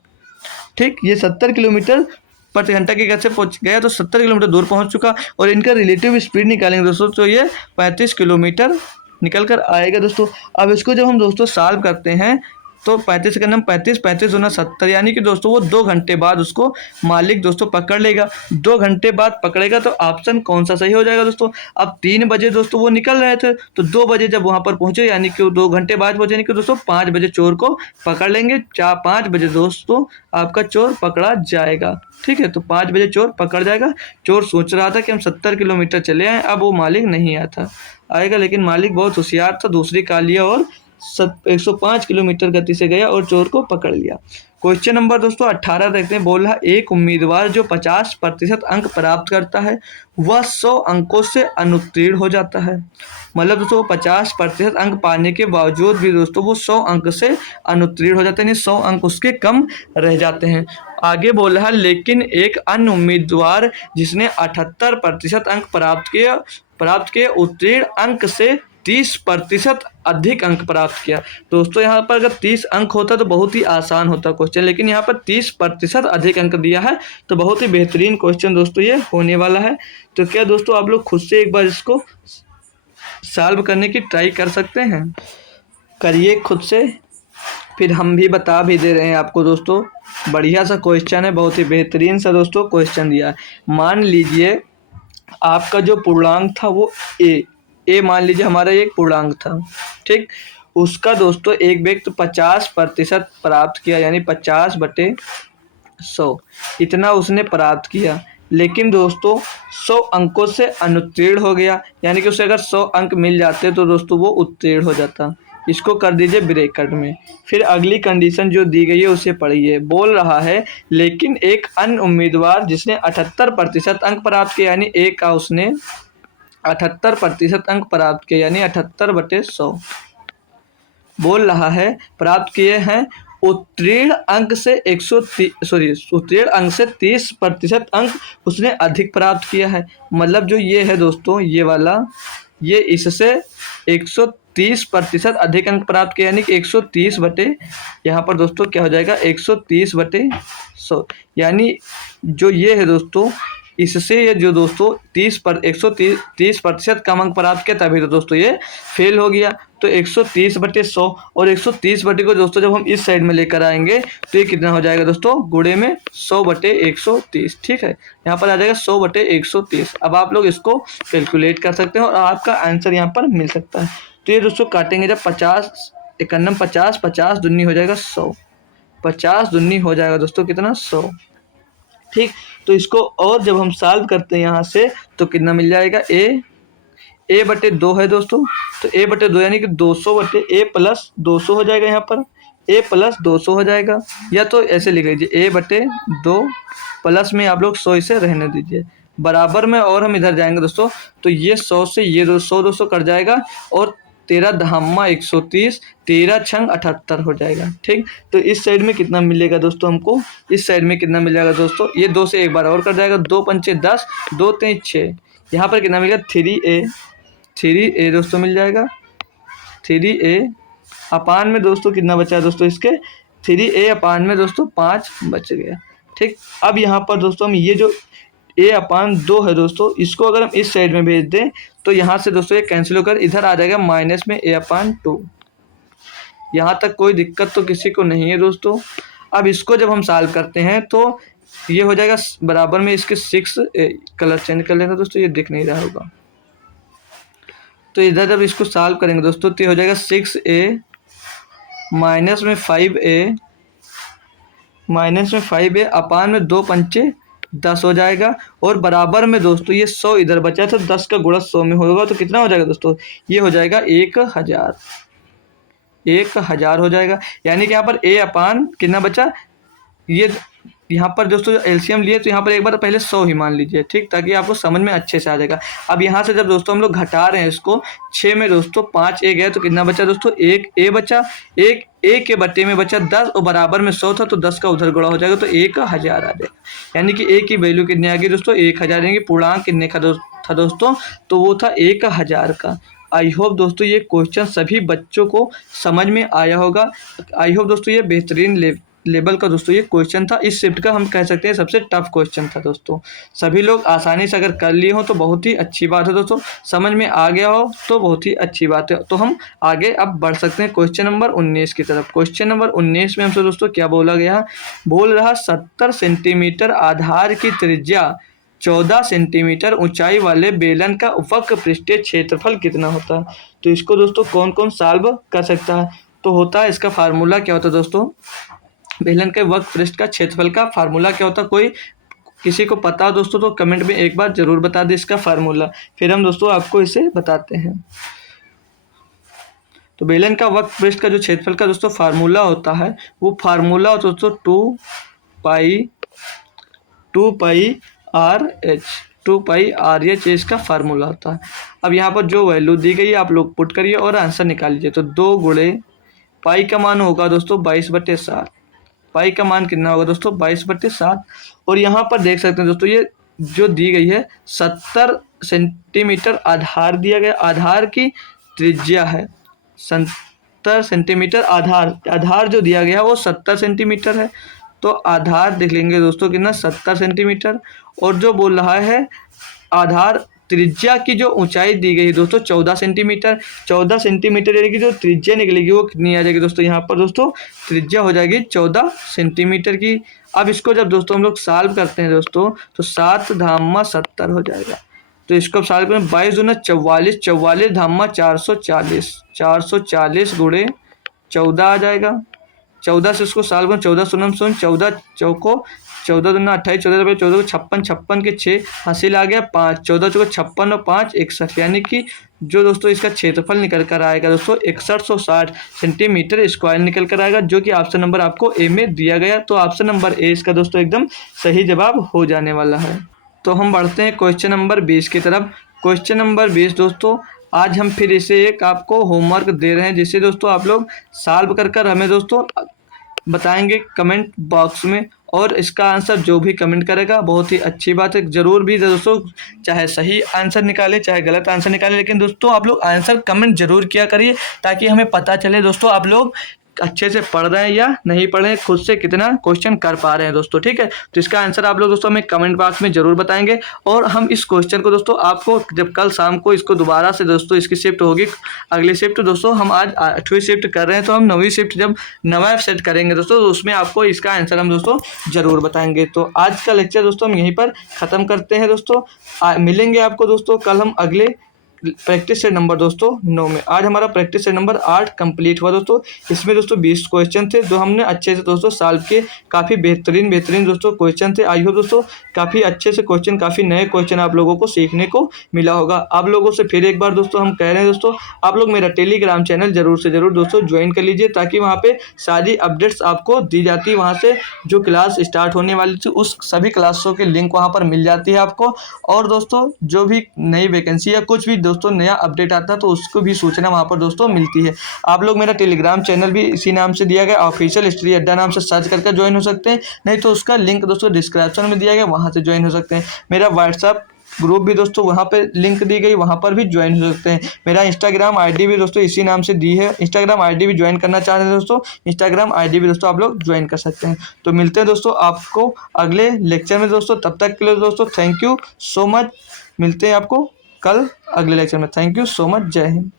ठीक। ये 70 किलोमीटर प्रति घंटा की गति से पहुंच गया, तो 70 किलोमीटर दूर पहुंच चुका। और इनका रिलेटिव स्पीड निकालेंगे दोस्तों तो ये 35 किलोमीटर निकल कर आएगा दोस्तों। अब इसको जब हम दोस्तों सॉल्व करते हैं तो 35 का नाम 35, 35 दूना 70, यानी कि दोस्तों वो 2 घंटे बाद उसको मालिक दोस्तों पकड़ लेगा। 2 घंटे बाद पकड़ेगा तो ऑप्शन कौन सा सही हो जाएगा दोस्तों। अब 3 बजे दोस्तों वो निकल रहे थे, तो 2 बजे जब वहाँ पर पहुँचे, यानी कि 2 घंटे बाद पहुँचे, यानी कि दोस्तों 5 बजे चोर को पकड़ लेंगे। 5 बजे दोस्तों आपका चोर पकड़ा जाएगा, ठीक है। तो 5 बजे चोर पकड़ जाएगा। चोर सोच रहा था कि हम 70 किलोमीटर चले आए, अब वो मालिक नहीं आया था। आएगा, लेकिन मालिक बहुत होशियार था, दूसरी कार लिया और 105 किलोमीटर गति से गया और चोर को पकड़ लिया। क्वेश्चन नंबर दोस्तों 18 देखते हैं। बोला एक उम्मीदवार जो 50% अंक प्राप्त करता है वह 100 अंकों से अनुत्तीर्ण हो जाता है। मतलब दोस्तों 50% अंक पाने के बावजूद भी दोस्तों वो 100 अंक से अनुत्तीर्ण हो जाते हैं, यानी 100 अंक उसके कम रह जाते हैं। आगे बोल रहा है लेकिन एक अन्य उम्मीदवार जिसने 78% अंक प्राप्त किए उत्तीर्ण अंक से 30% अधिक अंक प्राप्त किया। दोस्तों यहाँ पर अगर 30 अंक होता तो बहुत ही आसान होता क्वेश्चन, लेकिन यहाँ पर 30% अधिक अंक दिया है, तो बहुत ही बेहतरीन क्वेश्चन दोस्तों ये होने वाला है। तो क्या दोस्तों आप लोग खुद से एक बार इसको सॉल्व करने की ट्राई कर सकते हैं, करिए खुद से, फिर हम भी बता भी दे रहे हैं आपको। दोस्तों बढ़िया सा क्वेश्चन है, बहुत ही बेहतरीन सा दोस्तों क्वेश्चन दिया है। मान लीजिए आपका जो पूर्णांक था वो ए मान लीजिए हमारा एक पूर्णांक था, ठीक। उसका दोस्तों एक व्यक्ति 50% प्राप्त किया, यानी 50/100 इतना उसने प्राप्त किया, लेकिन दोस्तों 100 अंकों से अनुत्तीर्ण हो गया, यानी कि उसे अगर 100 अंक मिल जाते तो दोस्तों वो उत्तीर्ण हो जाता। इसको कर दीजिए ब्रैकेट में। फिर अगली कंडीशन जो दी गई है उसे पढ़िए। बोल रहा है लेकिन एक अन्य उम्मीदवार जिसने 78% अंक प्राप्त किया, यानी ए का उसने 78% अंक प्राप्त किए, यानी 78/100 बोल रहा है प्राप्त किए हैं उत्तीर्ण अंक से 30% अंक उसने अधिक प्राप्त किया है। मतलब जो ये है दोस्तों ये वाला, ये इससे 130% अधिक अंक प्राप्त किया, यानी कि 130 बटे यहाँ पर दोस्तों क्या हो जाएगा 130/100, यानी जो ये है दोस्तों इससे ये जो दोस्तों 130% कम अंक प्राप्त किया, तभी तो दोस्तों ये फेल हो गया। तो 130/100 और 130 बटे को दोस्तों जब हम इस साइड में लेकर आएंगे तो ये कितना हो जाएगा दोस्तों गुणे में 100/130, ठीक है। यहाँ पर आ जाएगा 100/130। अब आप लोग इसको कैलकुलेट कर सकते हैं और आपका आंसर यहाँ पर मिल सकता है। तो ये दोस्तों काटेंगे जब 50 51 50 50 दूनी हो जाएगा 100, 50 दूनी हो जाएगा दोस्तों कितना 100, ठीक। तो इसको और जब हम सॉल्व करते हैं यहाँ से तो कितना मिल जाएगा a/2 है दोस्तों, तो a/2 यानी कि 200/a+200 हो जाएगा, यहाँ पर a+200 हो जाएगा, या तो ऐसे लिख लीजिए a/2 प्लस में आप लोग 100 इसे रहने दीजिए बराबर में, और हम इधर जाएंगे दोस्तों तो ये 100 से ये 200 कट जाएगा और 13 धामा 130, 13 छंग 78 हो जाएगा, ठीक। तो इस साइड में कितना मिलेगा दोस्तों हमको, इस साइड में कितना मिल जाएगा दोस्तों, ये 2 से एक बार और कर जाएगा, 2 पंचे 10, 2 3 6, यहाँ पर कितना मिलेगा 3a दोस्तों मिल जाएगा। 3a अपान में दोस्तों कितना बचा है दोस्तों, इसके 3a अपान में दोस्तों 5 बच गया, ठीक। अब यहाँ पर दोस्तों हम ये जो a/2 है दोस्तों, इसको अगर हम इस साइड में भेज दें तो यहाँ से दोस्तों ये कैंसिल होकर इधर आ जाएगा माइनस में a/2। यहाँ तक कोई दिक्कत तो किसी को नहीं है दोस्तों। अब इसको जब हम सॉल्व करते हैं तो ये हो जाएगा बराबर में इसके 6 कलर चेंज कर लेना दोस्तों, ये दिख नहीं रहा होगा। तो इधर जब इसको सॉल्व करेंगे दोस्तों तो ये हो जाएगा 6a माइनस में 5a अपान में 2 पंचे 10 हो जाएगा, और बराबर में दोस्तों ये 100 इधर बचा तो 10 का गुणा 100 में होगा, तो कितना हो जाएगा दोस्तों, ये हो जाएगा 1000 हो जाएगा। यानी कि यहाँ पर a अपान कितना बचा, ये यहाँ पर दोस्तों एलसीएम लिए तो यहाँ पर एक बार पहले 100 ही मान लीजिए, ठीक, ताकि आपको समझ में अच्छे से आ जाएगा। अब यहाँ से जब दोस्तों हम लोग घटा रहे हैं इसको 6 में दोस्तों 5 a गया तो कितना बचा दोस्तों 1 a बचा, 1 a के बटे में बचा 10 और बराबर में 100 था तो 10 का उधर गुणा हो जाएगा तो 1000 आ जाएगा। यानी कि a की वैल्यू कितनी आ गई दोस्तों 1000, यानी कि पूर्णांक कितने का था दोस्तों, तो वो था 1000 का। आई होप दोस्तों ये क्वेश्चन सभी बच्चों को समझ में आया होगा। आई होप दोस्तों ये बेहतरीन लेवल का दोस्तों ये क्वेश्चन था, इस शिफ्ट का हम कह सकते हैं सबसे टफ क्वेश्चन था दोस्तों। सभी लोग आसानी से अगर कर लिए हो तो बहुत ही अच्छी बात है दोस्तों, समझ में आ गया हो तो बहुत ही अच्छी बात है। तो हम आगे अब बढ़ सकते हैं क्वेश्चन नंबर 19 की तरफ। क्वेश्चन नंबर 19 में हमसे दोस्तों क्या बोला गया, बोल रहा 70 सेंटीमीटर आधार की त्रिज्या 14 सेंटीमीटर ऊंचाई वाले बेलन का वक्र पृष्ठीय क्षेत्रफल कितना होता है। तो इसको दोस्तों कौन कौन सॉल्व कर सकता है, तो होता है इसका फार्मूला क्या होता है दोस्तों, बेलन के वक्र पृष्ठ का क्षेत्रफल का फार्मूला क्या होता है, कोई किसी को पता हो दोस्तों तो कमेंट में एक बार ज़रूर बता दें इसका फार्मूला, फिर हम दोस्तों आपको इसे बताते हैं। तो बेलन का वक्र पृष्ठ का जो क्षेत्रफल का दोस्तों फार्मूला होता है, वो फार्मूला होता है दोस्तों 2 पाई RH इसका फार्मूला होता है। अब यहाँ पर जो वैल्यू दी गई है आप लोग पुट करिए और आंसर निकाल लीजिए। तो 2 गुणे पाई का मान होगा दोस्तों 22/7। पाई का मान कितना होगा दोस्तों 22/7। और यहाँ पर देख सकते हैं दोस्तों ये जो दी गई है 70 सेंटीमीटर आधार दिया गया, आधार की त्रिज्या है 70 सेंटीमीटर। आधार जो दिया गया वो 70 सेंटीमीटर है। तो आधार देख लेंगे दोस्तों कितना 70 सेंटीमीटर। और जो बोल रहा है आधार त्रिज्या की जो ऊंचाई दी गई है दोस्तों 14 सेंटीमीटर। 14 सेंटीमीटर यानी कि जो त्रिज्या निकलेगी वो कितनी आ जाएगी दोस्तों, यहाँ पर दोस्तों त्रिज्या हो जाएगी 14 सेंटीमीटर की। अब इसको जब दोस्तों हम लोग सॉल्व करते हैं दोस्तों तो 7 धामा 70 हो जाएगा। तो इसको अब सॉल्व करें 22 दूना 44, 44 धामा 440, 440 गुणे 14 आ जाएगा। 14 से इसको सॉल्व करें 14 शून्य 14 चौको 14 दूना 28, 14 को 56, 56 के 6 हासिल आ गया 5, 14 चौको 56 और 5 61, यानी कि जो दोस्तों इसका क्षेत्रफल निकल कर आएगा दोस्तों 6160 सेंटीमीटर स्क्वायर निकल कर आएगा, जो कि ऑप्शन नंबर आपको ए में दिया गया। तो ऑप्शन नंबर ए इसका दोस्तों एकदम सही जवाब हो जाने वाला है। तो हम बढ़ते हैं क्वेश्चन नंबर 20 की तरफ। क्वेश्चन नंबर 20 दोस्तों आज हम फिर इसे एक आपको होमवर्क दे रहे हैं, जिसे दोस्तों आप लोग सॉल्व कर हमें दोस्तों बताएंगे कमेंट बॉक्स में। और इसका आंसर जो भी कमेंट करेगा बहुत ही अच्छी बात है, ज़रूर भी दोस्तों चाहे सही आंसर निकाले चाहे गलत आंसर निकाले, लेकिन दोस्तों आप लोग आंसर कमेंट जरूर किया करिए ताकि हमें पता चले दोस्तों आप लोग अच्छे से पढ़ रहे हैं या नहीं पढ़ रहे हैं, खुद से कितना क्वेश्चन कर पा रहे हैं दोस्तों। ठीक है, तो इसका आंसर आप लोग दोस्तों हमें कमेंट बॉक्स में जरूर बताएंगे। और हम इस क्वेश्चन को दोस्तों आपको जब कल शाम को इसको दोबारा से दोस्तों इसकी शिफ्ट होगी, अगली शिफ्ट दोस्तों हम आज 8वीं शिफ्ट कर रहे हैं, तो हम 9वीं शिफ्ट जब नवा सेट करेंगे दोस्तों तो उसमें आपको इसका आंसर हम दोस्तों जरूर बताएंगे। तो आज का लेक्चर दोस्तों हम यहीं पर ख़त्म करते हैं दोस्तों। मिलेंगे आपको दोस्तों कल हम अगले प्रैक्टिस सेट नंबर दोस्तों 9 में। आज हमारा प्रैक्टिस सेट नंबर 8 कंप्लीट हुआ दोस्तों। इसमें दोस्तों 20 क्वेश्चन थे जो हमने अच्छे से दोस्तों सॉल्व किए। काफ़ी बेहतरीन दोस्तों क्वेश्चन थे। आई होप दोस्तों काफ़ी अच्छे से क्वेश्चन, काफ़ी नए क्वेश्चन आप लोगों को सीखने को मिला होगा। आप लोगों से फिर एक बार दोस्तों हम कह रहे हैं दोस्तों आप लोग मेरा टेलीग्राम चैनल जरूर से जरूर दोस्तों ज्वाइन कर लीजिए, ताकि वहाँ पे सारी अपडेट्स आपको दी जाती है। वहाँ से जो क्लास स्टार्ट होने वाली थी उस सभी क्लासों के लिंक वहाँ पर मिल जाती है आपको। और दोस्तों जो भी नई वैकेंसी या कुछ भी दोस्तों नया अपडेट आता है तो उसको भी सूचना वहाँ पर दोस्तों मिलती है। आप लोग मेरा टेलीग्राम चैनल भी इसी नाम से दिया गया ऑफिशियल स्टडी अड्डा नाम से सर्च करके ज्वाइन हो सकते हैं, नहीं तो उसका लिंक दोस्तों डिस्क्रिप्शन में दिया गया, वहाँ से ज्वाइन हो सकते हैं। मेरा व्हाट्सअप ग्रुप भी दोस्तों वहाँ पे लिंक दी गई, वहाँ पर भी ज्वाइन हो सकते हैं। मेरा इंस्टाग्राम आईडी भी दोस्तों इसी नाम से दी है, इंस्टाग्राम आईडी भी ज्वाइन करना चाह रहे हैं दोस्तों, इंस्टाग्राम आईडी भी दोस्तों आप लोग ज्वाइन कर सकते हैं। तो मिलते हैं दोस्तों आपको अगले लेक्चर में दोस्तों, तब तक के लिए दोस्तों थैंक यू सो मच। मिलते हैं आपको कल अगले लेक्चर में। Thank you so much. जय हिंद।